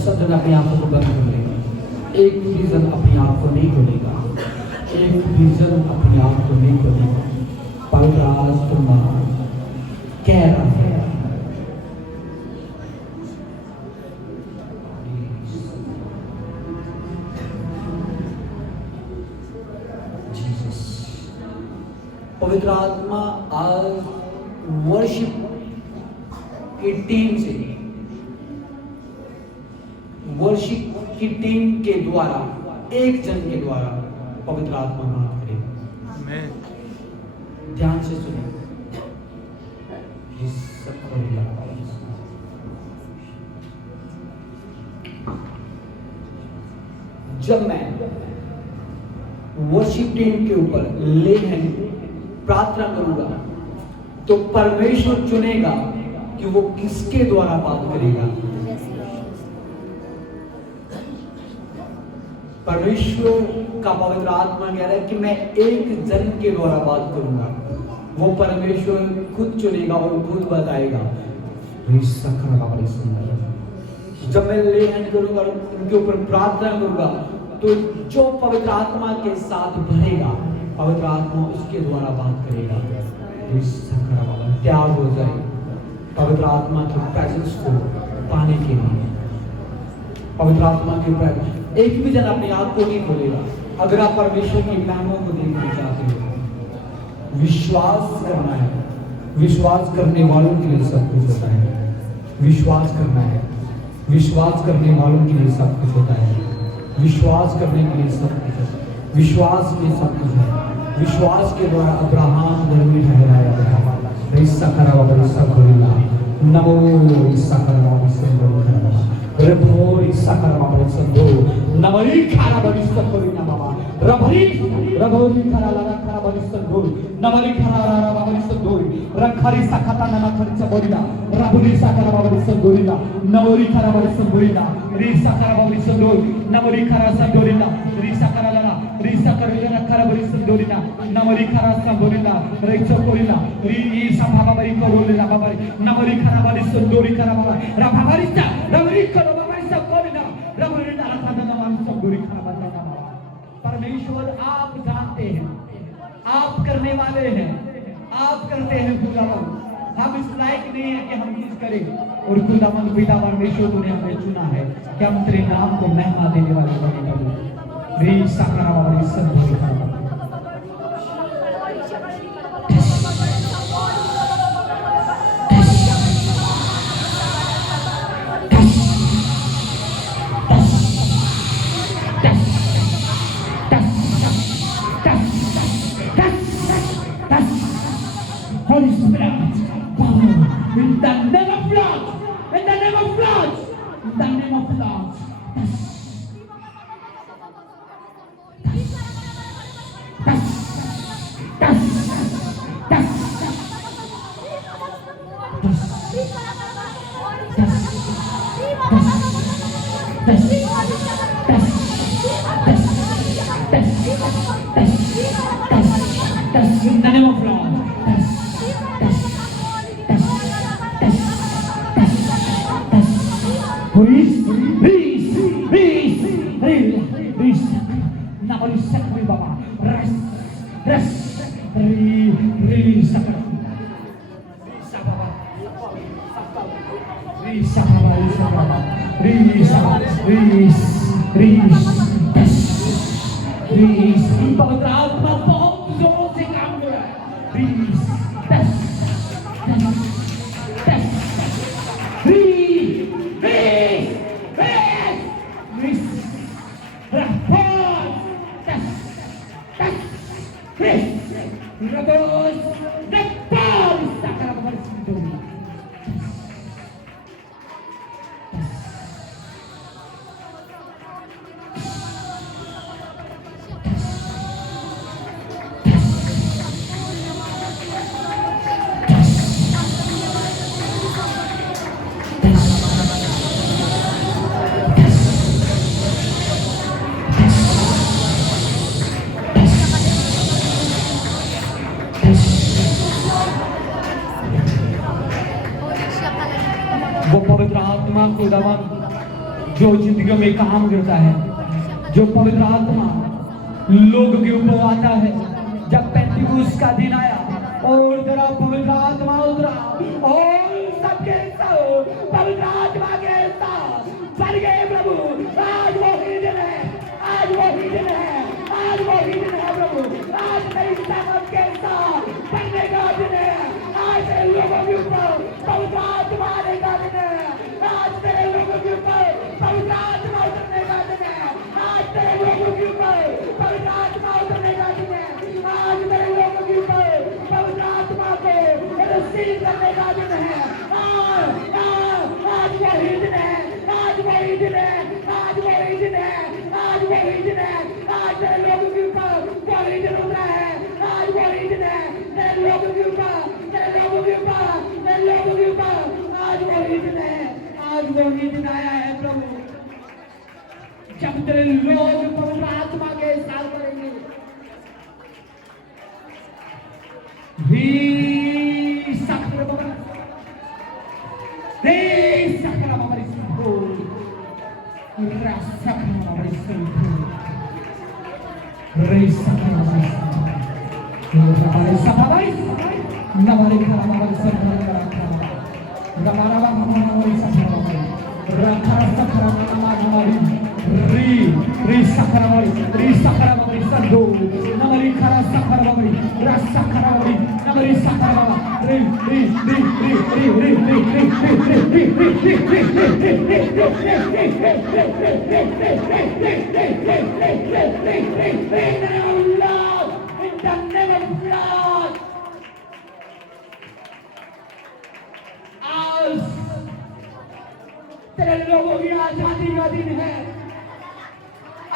सदन अपने आप को बंद कर लेगा, एक भी जन अपने आप को नहीं खोलेगा, एक भी जन अपने आप को नहीं खोलेगा। पवित्र आत्मा कह रहा है पवित्र आत्मा आज वर्शिप की टीम से, वर्शिप की टीम के द्वारा, एक जन के द्वारा पवित्र आत्मा बात करेगा। ध्यान से सुनिए। जब मैं वर्शिप टीम के ऊपर ले हैंड प्रार्थना करूंगा तो परमेश्वर चुनेगा कि वो किसके द्वारा बात करेगा। परमेश्वर का पवित्र आत्मा कह रहा है कि मैं एक जन के द्वारा बात करूंगा, वो परमेश्वर खुद चुनेगा और खुद बताएगा। जब मैं ले हैंड करूंगा, उनके ऊपर प्रार्थना करूंगा, तो जो पवित्र आत्मा के साथ भरेगा, पवित्र आत्मा उसके द्वारा बात करेगा। त्याग हो जाए पवित्र आत्मा के प्रेजेंस को पाने के लिए। पवित्र आत्मा के प्रेजेंस, एक भी जन अपने आप को नहीं खोलेगा। अगर आप परमेश्वर की महिमा को देखना चाहते हो, विश्वास करना है। विश्वास करने वालों के लिए सब कुछ होता है। विश्वास करना है, विश्वास करने वालों के लिए सब कुछ होता है। विश्वास करने के लिए सब कुछ है, विश्वास में सब कुछ है। विश्वास के द्वारा अब्राहम धर्मी ठहराया गया। नमो नमरी खारा बरिस्ता कोरिना बाबा रभरी रभरी खारा लगा खारा बरिस्ता दोर नमरी खारा लगा बरिस्ता दोर रखरी सखता नना खर्च बोरिना रभरी सखरा बरिस्ता दोरिना नमरी खारा बरिस्ता दोरिना री सखरा बरिस्ता दोर नमरी खारा सा दोरिना री सखरा लगा री सखरा लगा खारा बरिस्ता दोरिना नमरी खारा सा दोरिना रेचो कोरिना री सा बाबा बरी कोरिना बाबा नमरी खारा बरिस्ता दोरी खारा बाबा रभरिस्ता रभरी करो बाबा सब कोरिना रभरी नाला खादा नाम सब दोरी खारा बाबा। परमेश्वर आप जानते हैं, आप करने वाले हैं, आप करते हैं खुदावन। हम इस लायक नहीं है कि हम कुछ करें, और खुदावन पिता परमेश्वर ने हमें चुना है कि हम तेरे नाम को महिमा देने वाले बने प्रभु। री साकरा बाबा सब दोरी खारा Holy Spirit, power in the name of Lord, in the name of Lord, in the name of Lord. In the name of Lord. पवित्र आत्मा बहुत जोर से काम कर रहा है। वो पवित्र आत्मा खुदावन जो जिंदगियों में काम करता है, जो पवित्र आत्मा लोगों के ऊपर आता है। जब पेंटिकुस का दिन आया और तेरा पवित्र आत्मा उतरा और सबके सब पवित्र आत्मा के साथ भर गए प्रभु। आज वो ही दिन है, आज वो ही दिन है, आज वो ही दिन है प्रभु। आज मेरी ताकत के साथ भरने का दिन है। आज मेरे लोगों के ऊपर पवित्र आत्मा आने का दिन है। आज तेरे लोगों के ऊपर पवित्र आत्मा उतरने का दिन है। आज तेरे लोगों के ऊपर पवित्र आत्मा उतरने का दिन है। आज तेरे लोगों के ऊपर पवित्र आत्मा को रिसीव करने का दिन है। आज वही दिन है, आज वही दिन है, आज वही दिन है, आज वही दिन है। आज तेरे लोगों के ऊपर वही दिन उतरा है। आज वही दिन है तेरे लोगों के ऊपर, तेरे लोगों के ऊपर, तेरे लोगों के ऊपर। आज वही दिन है, आज वही दिन आया है प्रभु, जब तेरे लोग पवित्र आत्मा के साथ करेंगे। तेरे लोगों की आजादी का दिन है।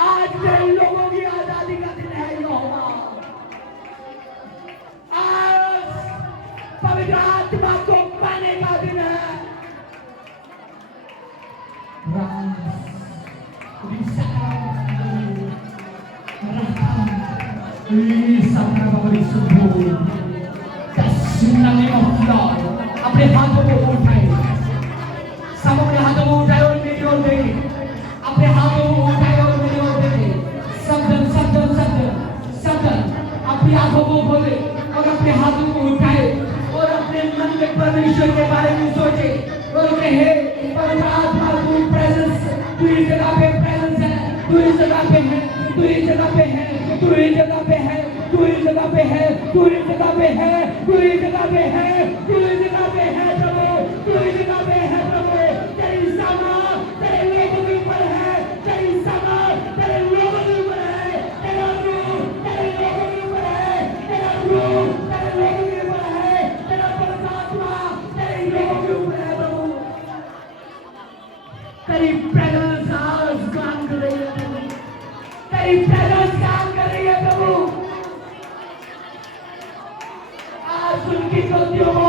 आज तेरे लोगों की आजादी का दिन है यहोवा। आज पवित्र आत्मा को पाने का दिन है। अपने हाथों को उठाए, सब अपने हाथों को उठाए और मेरी ओर देखे। अपने हाथों को उठाए और मेरी ओर देखे। शब्द शब्द शब्द शब्द अपनी आंखों को खोले और अपने हाथों को उठाए और अपने मन में परमेश्वर के बारे में सोचे और कहे, पवित्र आत्मा तू प्रेजेंस, तू इस जगह पे प्रेजेंस है, तू इस जगह पे है, तू इस जगह पे है, तू इस जगह पे है, तू इस जगह पे है, तू इस जगह पे है, तू इस जगह पे है, तू इस जगह पे है प्रभु, तू इस जगह पे है प्रभु। तेरी समा तेरे लोगों के ऊपर है, तेरी समा तेरे लोगों के ऊपर है, तेरा रूह तेरे लोगों के ऊपर है, तेरा रूह तेरे लोगों के ऊपर है, तेरा पवित्र आत्मा तेरे लोगों के ऊपर है प्रभु। तेरी प्रेजेंस आज काम कर रही है प्रभु, तेरी प्रेजेंस काम कर रही है प्रभु। आज उनकी गलतियों को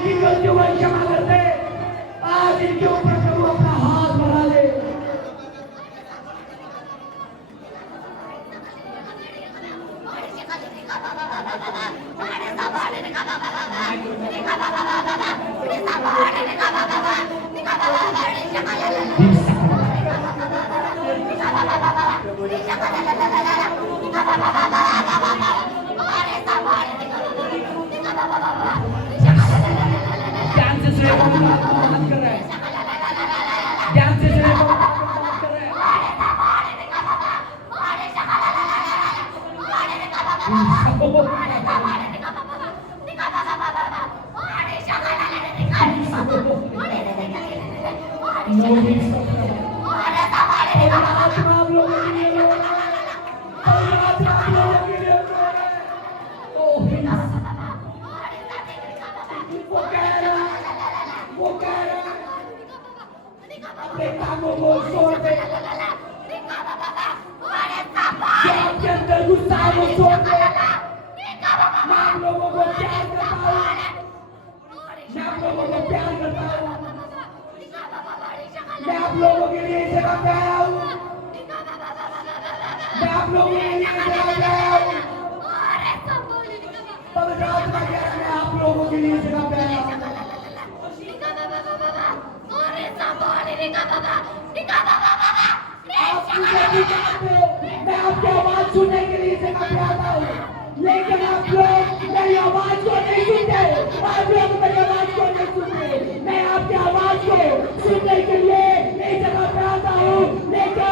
इनकी गलतियों को क्षमा कर दे। आज इनके ऊपर प्रभु अपना हाथ बढ़ा ले। ध्यान से सुने बात कर रहा है। ध्यान से सुने बात कर रहा अपने कामों को छोड़ दे। आपके अंदर गुस्सा को छोड़ दे। मैं आप लोगों को प्यार करता हूँ। मैं आप लोगों को प्यार करता हूँ। मैं आप लोगों के लिए इस जगह पे आया हूँ। मैं आप लोगों के लिए इस जगह पे आया हूँ। पवित्र आत्मा कह रहा है, मैं आप लोगों के लिए इस जगह पे आया हूँ। आप मुझे भी जानते हो, मैं आपकी आवाज सुनने के लिए इस जगह पे आता हूँ, लेकिन आप लोग मेरी आवाज को नहीं सुनते। आप लोग मेरी आवाज को नहीं सुनते। मैं आपकी आवाज को सुनने के लिए इस जगह पे आता हूँ, लेकिन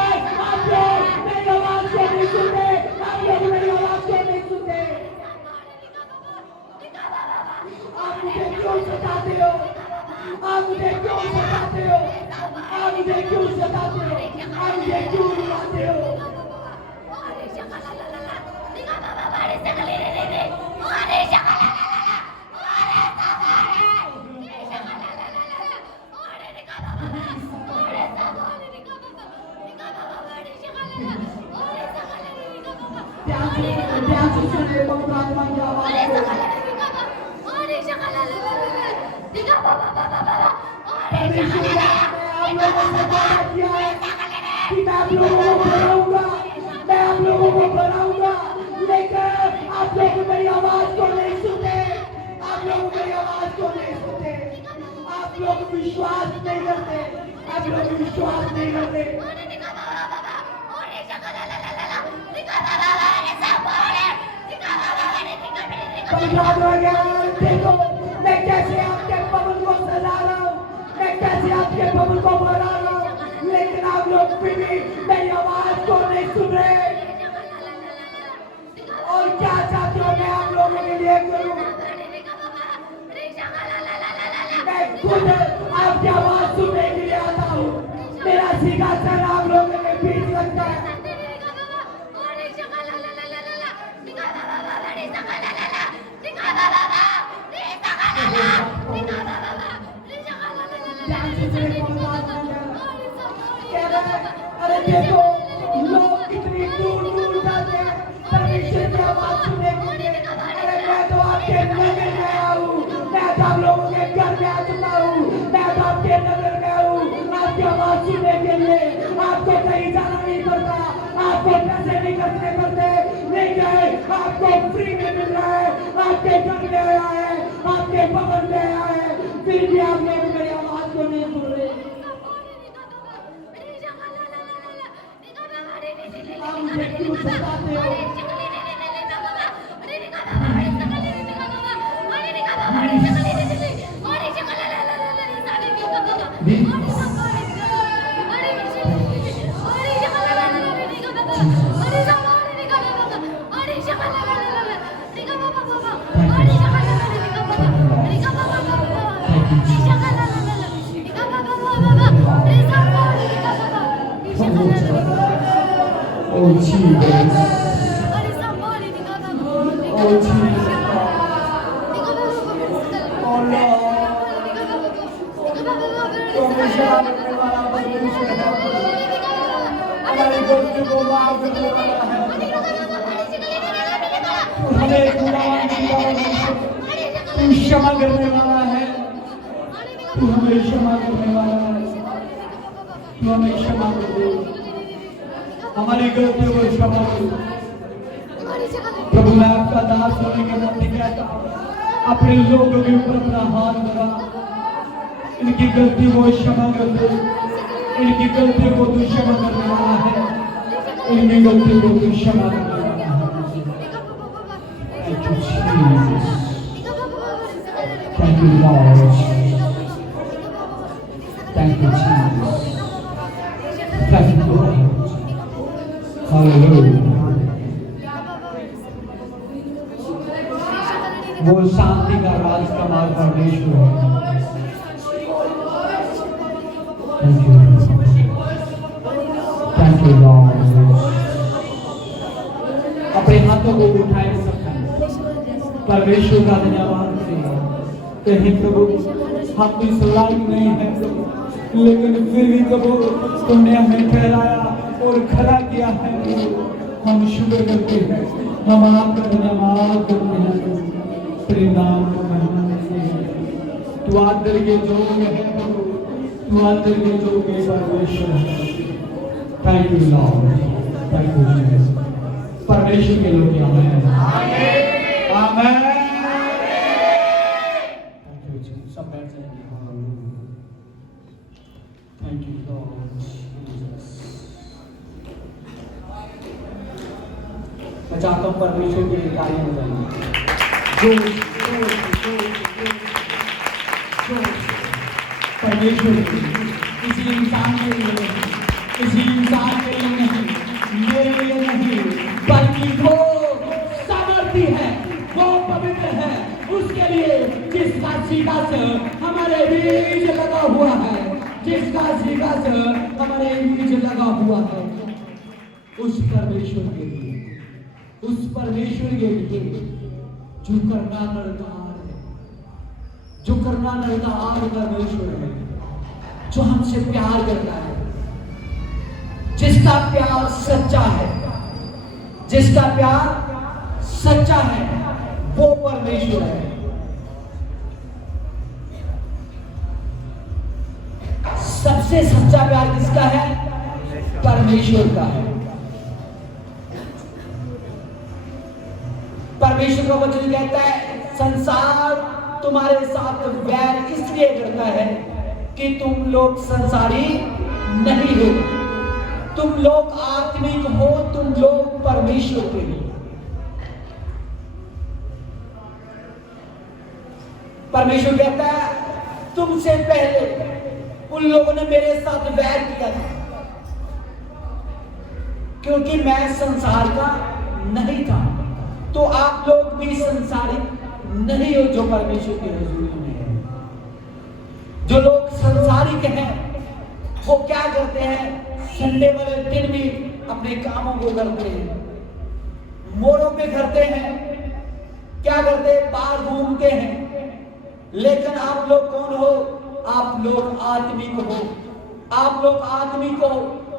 आप लोग मेरी आवाज को नहीं सुनते। आप लोग मेरी आवाज को नहीं सुनते। आप मुझे क्यों सताते हो? आप मुझे क्यों सताते हो? आप मुझे क्यों सताते हो? आप मुझे क्यों रुलाते हो? ध्यान से सुनिए पवित्र आत्मा की आवाज को। परमेश्वर ने आप लोगों से वादा किया है कि मैं आप लोगों को बढ़ाऊंगा, मैं आप लोगों को बढ़ाऊंगा, लेकिन आप लोग मेरी आवाज को नहीं सुनते। आप लोग मेरी आवाज को नहीं सुनते। आप लोग विश्वास नहीं करते। आप लोग विश्वास नहीं करते। देखो मैं कैसे आपके भवन को सजा रहा हूँ, मैं कैसे आपके भवन को बढ़ा रहा हूँ, लेकिन आप लोग फिर भी मेरी आवाज को नहीं सुन रहे। और क्या चाहते हो मैं आप लोगों के लिए करूँ? मैं खुद आपकी आवाज सुनने के लिए आता हूँ। मेरा सिंहासन आप लोगों के बीच रखता है। अरे देखो लोग कितनी दूर दूर जाते हैं परमेश्वर की आवाज सुनने के लिए। अरे मैं तो आपके नगर में आया हूँ, मैं तो आप लोगों के घर में आ चुका हूँ, मैं तो आपके नगर में हूँ आपकी आवाज सुनने के लिए। आपको कहीं जाना नहीं पड़ता, आपको पैसे नहीं खर्चने पड़ते, लेकिन आपको फ्री में मिल रहा है। आपके घर में आया है, आपके भवन में आया है, फिर भी आप लोग मेरी आवाज को नहीं सुन रहे। आप मुझे क्यों सताते हो? Oh Jesus. Oh Jesus. Oh Lord. परमेश्वर करने वाला परमेश्वर है। हमारी गलती को माफ करने वाला है। हमें खुदावंद तू क्षमा करने वाला है। तू हमें क्षमा करने वाला है, तू हमें क्षमा कर दे, हमारी गलतियों को क्षमा कर। प्रभु मैं आपका दास होने के नाते कहता हूं, अपने लोगों के ऊपर अपना हाथ लगा, इनकी गलतियों को क्षमा कर दे, इनकी गलतियों को तू क्षमा करने वाला है, इनकी गलतियों को तू क्षमा करने वाला है। Thank you, Jesus. Thank you, Lord. Thank you, Jesus. Thank you, Lord. Hallelujah. वो शांति का राजकुमार परमेश्वर है। Thank you. Thank you, Lord. अपने हाथों को उठाए सकते हैं, परमेश्वर का धन्यवाद करें प्रभु। हम इस लायक नहीं है प्रभु, लेकिन फिर भी प्रभु तुमने हमें ठहराया और खड़ा किया है। हम शुक्र करते हैं, हम आपका धन्यवाद करते हैं, तेरे नाम को महिमा देते हैं। तू आदर के योग्य है प्रभु, तू आदर के योग्य परमेश्वर है। Thank you Lord, thank you Jesus. परमेश्वर के लोग amen, amen, amen. Thank you Jesus. सब बैठ जाइए। Thank you Lord Jesus. मैं चाहता हूँ परमेश्वर के लिए ताली बजाइए। परमेश्वर किसी इंसान के लिए नहीं, किसी इंसान के लिए नहीं, मेरे लिए नहीं, बल्कि वो सामर्थी है, वो पवित्र है, उसके लिए जिसका सीधा से हमारे बीच लगा हुआ है, जिसका सीधा से हमारे बीच लगा हुआ है, उस परमेश्वर के लिए, उस परमेश्वर के लिए जो करना नरकार है, जो करना नरकार परमेश्वर है, जो हमसे प्यार करता है, जिसका प्यार सच्चा है, जिसका प्यार सच्चा है, वो परमेश्वर है। सबसे सच्चा प्यार किसका है? परमेश्वर का है। परमेश्वर का वचन कहता है, संसार तुम्हारे साथ वैर इसलिए करता है कि तुम लोग संसारी नहीं हो, तुम लोग आत्मिक हो, तुम लोग परमेश्वर के लिए। परमेश्वर कहता है, तुमसे पहले उन लोगों ने मेरे साथ वैर किया था, क्योंकि मैं संसार का नहीं था, तो आप लोग भी संसारिक नहीं हो जो परमेश्वर के हुजूर में है। जो लोग संसारिक हैं वो क्या करते हैं? संडे वाले दिन भी अपने कामों को करते हैं, मोड़ों पे करते हैं, क्या करते हैं? बाहर घूमते हैं। लेकिन आप लोग कौन हो? आप लोग आत्मिक हो, आप लोग आत्मिक हो,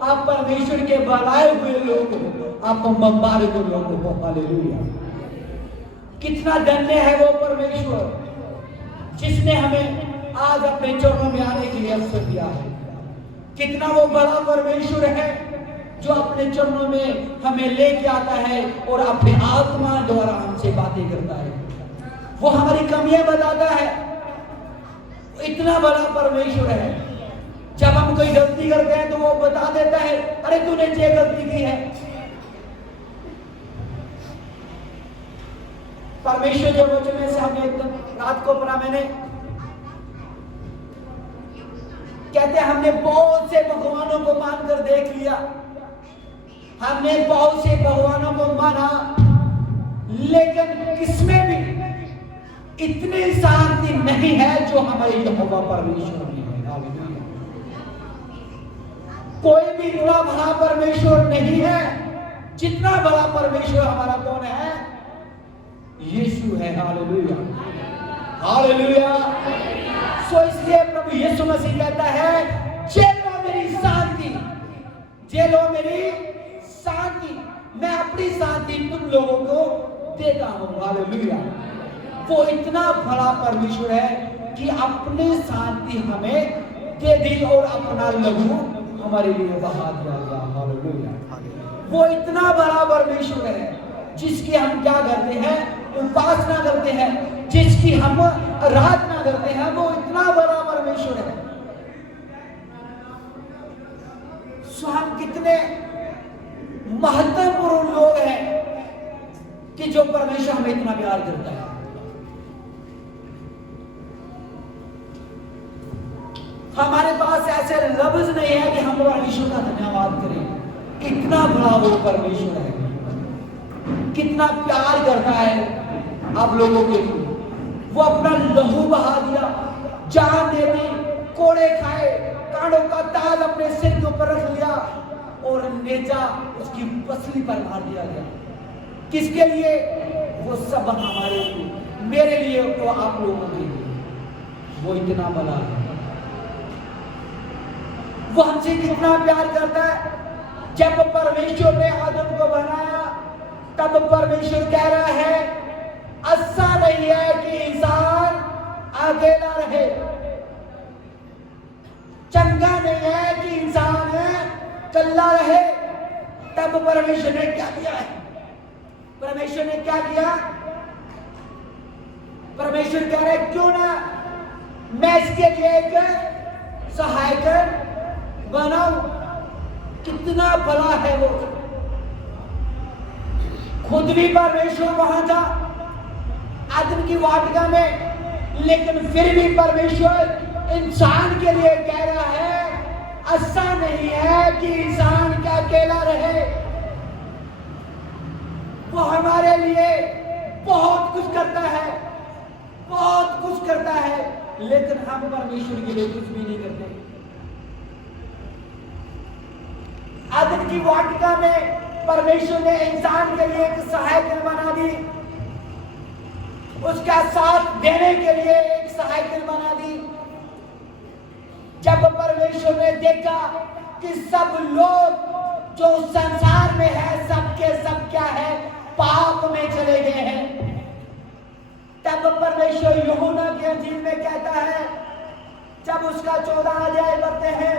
आप परमेश्वर के बनाए हुए लोग हो, आप मुबारक लोग हो। हालेलुया। कितना धन्य है वो परमेश्वर जिसने हमें आज अपने चरणों में आने के लिए अवसर दिया है। कितना वो बड़ा परमेश्वर है जो अपने चरणों में हमें लेके आता है और अपने आत्मा द्वारा हमसे बातें करता है, वो हमारी कमियां बताता है। इतना बड़ा परमेश्वर है, जब हम कोई गलती करते हैं तो वो बता देता है, अरे तूने ये गलती की है। परमेश्वर के वचन से हमने रात को पढ़ा, मैंने कहते हैं हमने बहुत से भगवानों को मानकर देख लिया, हमने बहुत से भगवानों को माना, लेकिन किसमें भी इतनी शांति नहीं है जो हमारे यहोवा परमेश्वर में है। हालेलुया। कोई भी इतना बड़ा परमेश्वर नहीं है जितना बड़ा परमेश्वर हमारा कौन है? यीशु है। Hallelujah, hallelujah. सो इसलिए प्रभु यीशु मसीह कहता है, जे लो मेरी शांति, जे लो मेरी शांति, मैं अपनी शांति तुम लोगों को देता हूं। हालेलुया। वो इतना बड़ा परमेश्वर है कि अपनी शांति हमें दे दी और अपना लहू हमारे लिए बहा दिया गया। हालेलुया। वो इतना बड़ा परमेश्वर है जिसकी हम क्या करते हैं, उपासना करते हैं, जिसकी हम आराधना करते हैं, वो इतना बड़ा परमेश्वर है। सो हम कितने महत्वपूर्ण लोग हैं कि जो परमेश्वर हमें इतना प्यार करता है। हमारे पास ऐसे लफ्ज नहीं है कि हम परमेश्वर का धन्यवाद करें। इतना बड़ा वो परमेश्वर है, कितना प्यार करता है आप लोगों के लिए। वो अपना लहू बहा दिया, जान दे दी, कोड़े खाए, कांडों का ताज अपने सिर के ऊपर रख लिया और नेजा उसकी पसली पर मार दिया गया। किसके लिए? वो सब हमारे लिए, मेरे लिए और आप लोगों के लिए। वो इतना बड़ा है। वो हमसे कितना प्यार करता है। जब परमेश्वर ने आदम को बनाया तब परमेश्वर कह रहा है ऐसा नहीं है कि इंसान अकेला रहे, चंगा नहीं है कि इंसान कल्ला रहे। तब परमेश्वर ने क्या किया है? परमेश्वर ने क्या किया? परमेश्वर कह रहे क्यों ना मैं इसके लिए एक सहायक बनाऊं। कितना बड़ा है वो। खुद भी परमेश्वर वहां था आदम की वाटिका में, लेकिन फिर भी परमेश्वर इंसान के लिए कह रहा है ऐसा नहीं है कि इंसान क्या अकेला रहे। वो हमारे लिए बहुत कुछ करता है, बहुत कुछ करता है, लेकिन हम परमेश्वर के लिए कुछ भी नहीं करते। आदम की वाटिका में परमेश्वर ने इंसान के लिए एक सहायक बना दी, उसका साथ देने के लिए एक सहायक बना दी। जब परमेश्वर ने देखा कि सब लोग जो संसार में है सबके सब क्या है, पाप में चले गए हैं, तब परमेश्वर यूहन्ना की अंजील में कहता है, जब उसका 14 अध्याय पढ़ते हैं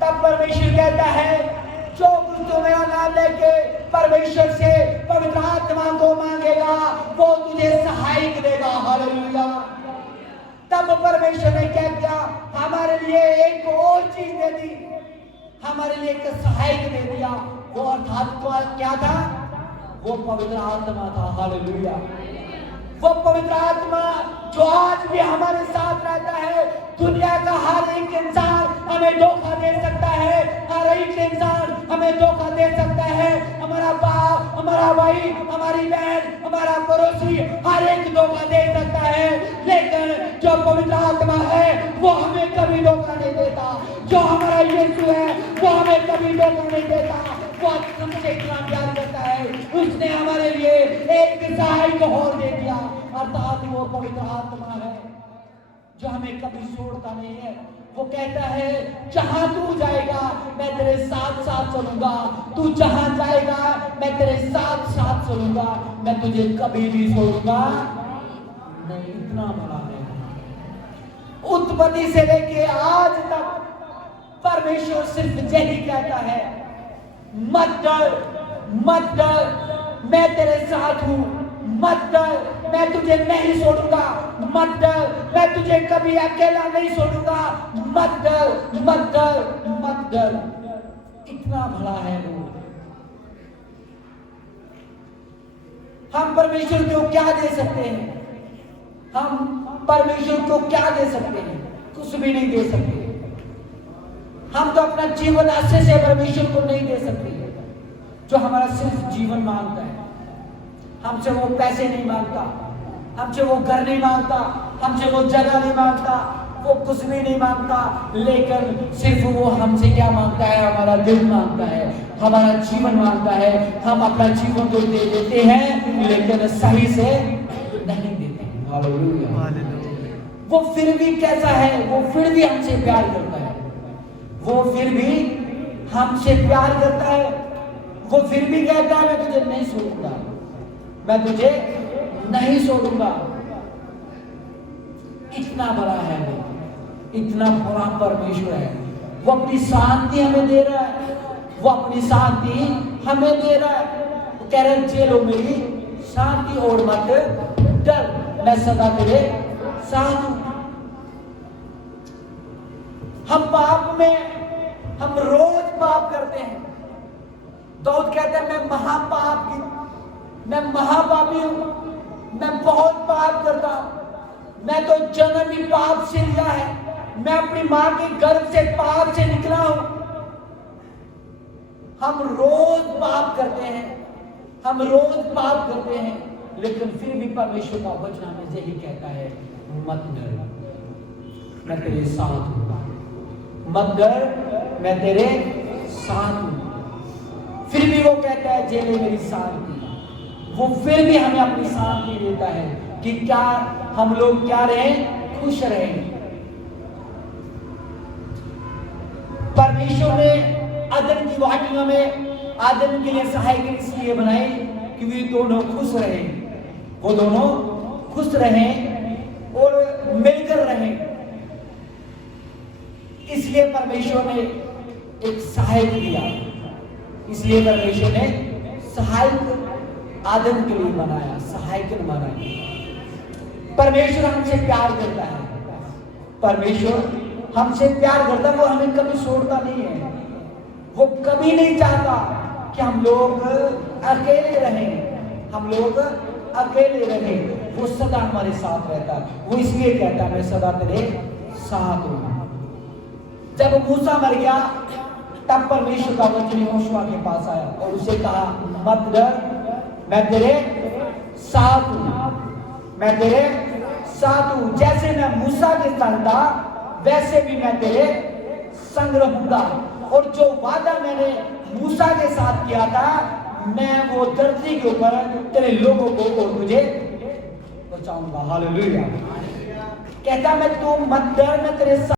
तब परमेश्वर कहता है जो कुछ तू मेरा नाम लेके परमेश्वर से पवित्र आत्मा को मांगेगा वो तुझे सहायक देगा। हालेलुया। तब परमेश्वर ने क्या किया? हमारे लिए एक और चीज दे दी, हमारे लिए एक सहायक दे दिया। वो अर्थात क्या था? वो पवित्र आत्मा था। हालेलुया। वो पवित्र आत्मा जो आज भी हमारे साथ रहता है। दुनिया का हर एक इंसान हमें धोखा दे सकता है, हर एक इंसान हमें धोखा दे सकता है। हमारा बाप, हमारा भाई, हमारी बहन, हमारा पड़ोसी, हर एक धोखा दे सकता है, लेकिन जो पवित्र आत्मा है वो हमें कभी धोखा नहीं देता। जो हमारा यीशु है वो हमें कभी धोखा नहीं देता। वो हमसे इतना प्यार करता है, उसने हमारे लिए एक सहायक और दे दिया, अर्थात वो पवित्र आत्मा है जो हमें कभी छोड़ता नहीं है। वो कहता है जहां तू जाएगा मैं तेरे साथ साथ चलूंगा, तू जहां जाएगा मैं तेरे साथ साथ चलूंगा, मैं तुझे कभी भी छोड़ूंगा नहीं। इतना बड़ा है। उत्पत्ति से लेके आज तक परमेश्वर सिर्फ यही कहता है मत डर, मत डर, मैं तेरे साथ हूं, मत डर, मैं तुझे नहीं छोड़ूंगा, मत डर, मैं तुझे कभी अकेला नहीं छोड़ूंगा, मत डर, मत डर, मत डर। इतना भला है वो। हम परमेश्वर को क्या दे सकते हैं? हम परमेश्वर को क्या दे सकते हैं? कुछ भी नहीं दे सकते। हम तो अपना जीवन अच्छे से परमेश्वर को नहीं दे सकते। जो हमारा सिर्फ जीवन मांगता है, हमसे वो पैसे नहीं मांगता, हमसे वो घर नहीं मांगता, हमसे वो जगह नहीं मांगता, वो कुछ भी नहीं मांगता, लेकिन सिर्फ वो हमसे क्या मांगता है? हमारा दिल मांगता है, हमारा जीवन मांगता है। हम अपना जीवन तो दे देते हैं लेकिन सही से नहीं देते। हालेलुया। वो फिर भी कैसा है? वो फिर भी हमसे प्यार करता है, वो फिर भी हमसे प्यार करता है। वो फिर भी कहता है मैं तुझे नहीं छोड़ूंगा, मैं तुझे नहीं छोड़ूंगा। इतना बड़ा है वो, इतना बड़ा परमेश्वर है। वो अपनी शांति हमें दे रहा है, वो अपनी शांति हमें दे रहा है। वो कह रहे चलो मेरी शांति और मत डर, मैं सदा तेरे साथ हूं। हम पाप में, हम रोज पाप करते हैं। दाऊद कहते हैं मैं महापापी हूं, मैं बहुत पाप करता हूं, मैं तो जन्म ही पाप से लिया है, मैं अपनी मां के गर्भ से पाप से निकला हूं। हम रोज पाप करते हैं, हम रोज पाप करते हैं, लेकिन फिर भी परमेश्वर का वचन हमें यही कहता है मत डर, मैं तेरे साथ हूं, मत डर, मैं तेरे साथ हूं। फिर भी वो कहता है जेले मेरी शांति, वो फिर भी हमें अपनी शांति देता है कि क्या हम लोग क्या रहें, खुश रहें। परमेश्वर ने आदम की वाटिका में आदम के लिए सहायक इसलिए बनाई कि वे दोनों खुश रहें, वो दोनों खुश रहें और मिलकर रहें। इसलिए परमेश्वर ने एक सहायक दिया, इसलिए परमेश्वर ने सहायक आदम के लिए बनाया, सहायक बनाया। परमेश्वर हमसे प्यार करता है, परमेश्वर हमसे प्यार करता है, वो हमें कभी छोड़ता नहीं है। वो कभी नहीं चाहता कि हम लोग अकेले रहें, हम लोग अकेले रहें। वो सदा हमारे साथ रहता है। वो इसलिए कहता है मैं सदा तेरे साथ हूं। जब मूसा मर गया तब परमेश्वर का वचन यहोशुआ के पास आया और उसे कहा मत डर, मैं तेरे साथ हूं, मैं तेरे साथ हूं। जैसे मैं मूसा के संग था वैसे भी मैं तेरे संग रहूंगा, और जो वादा मैंने मूसा के साथ किया था मैं वो धरती के ऊपर तेरे लोगों को और तुझे बचाऊंगा। हालेलुया। कहता मैं तू मत डर, मैं तेरे साथ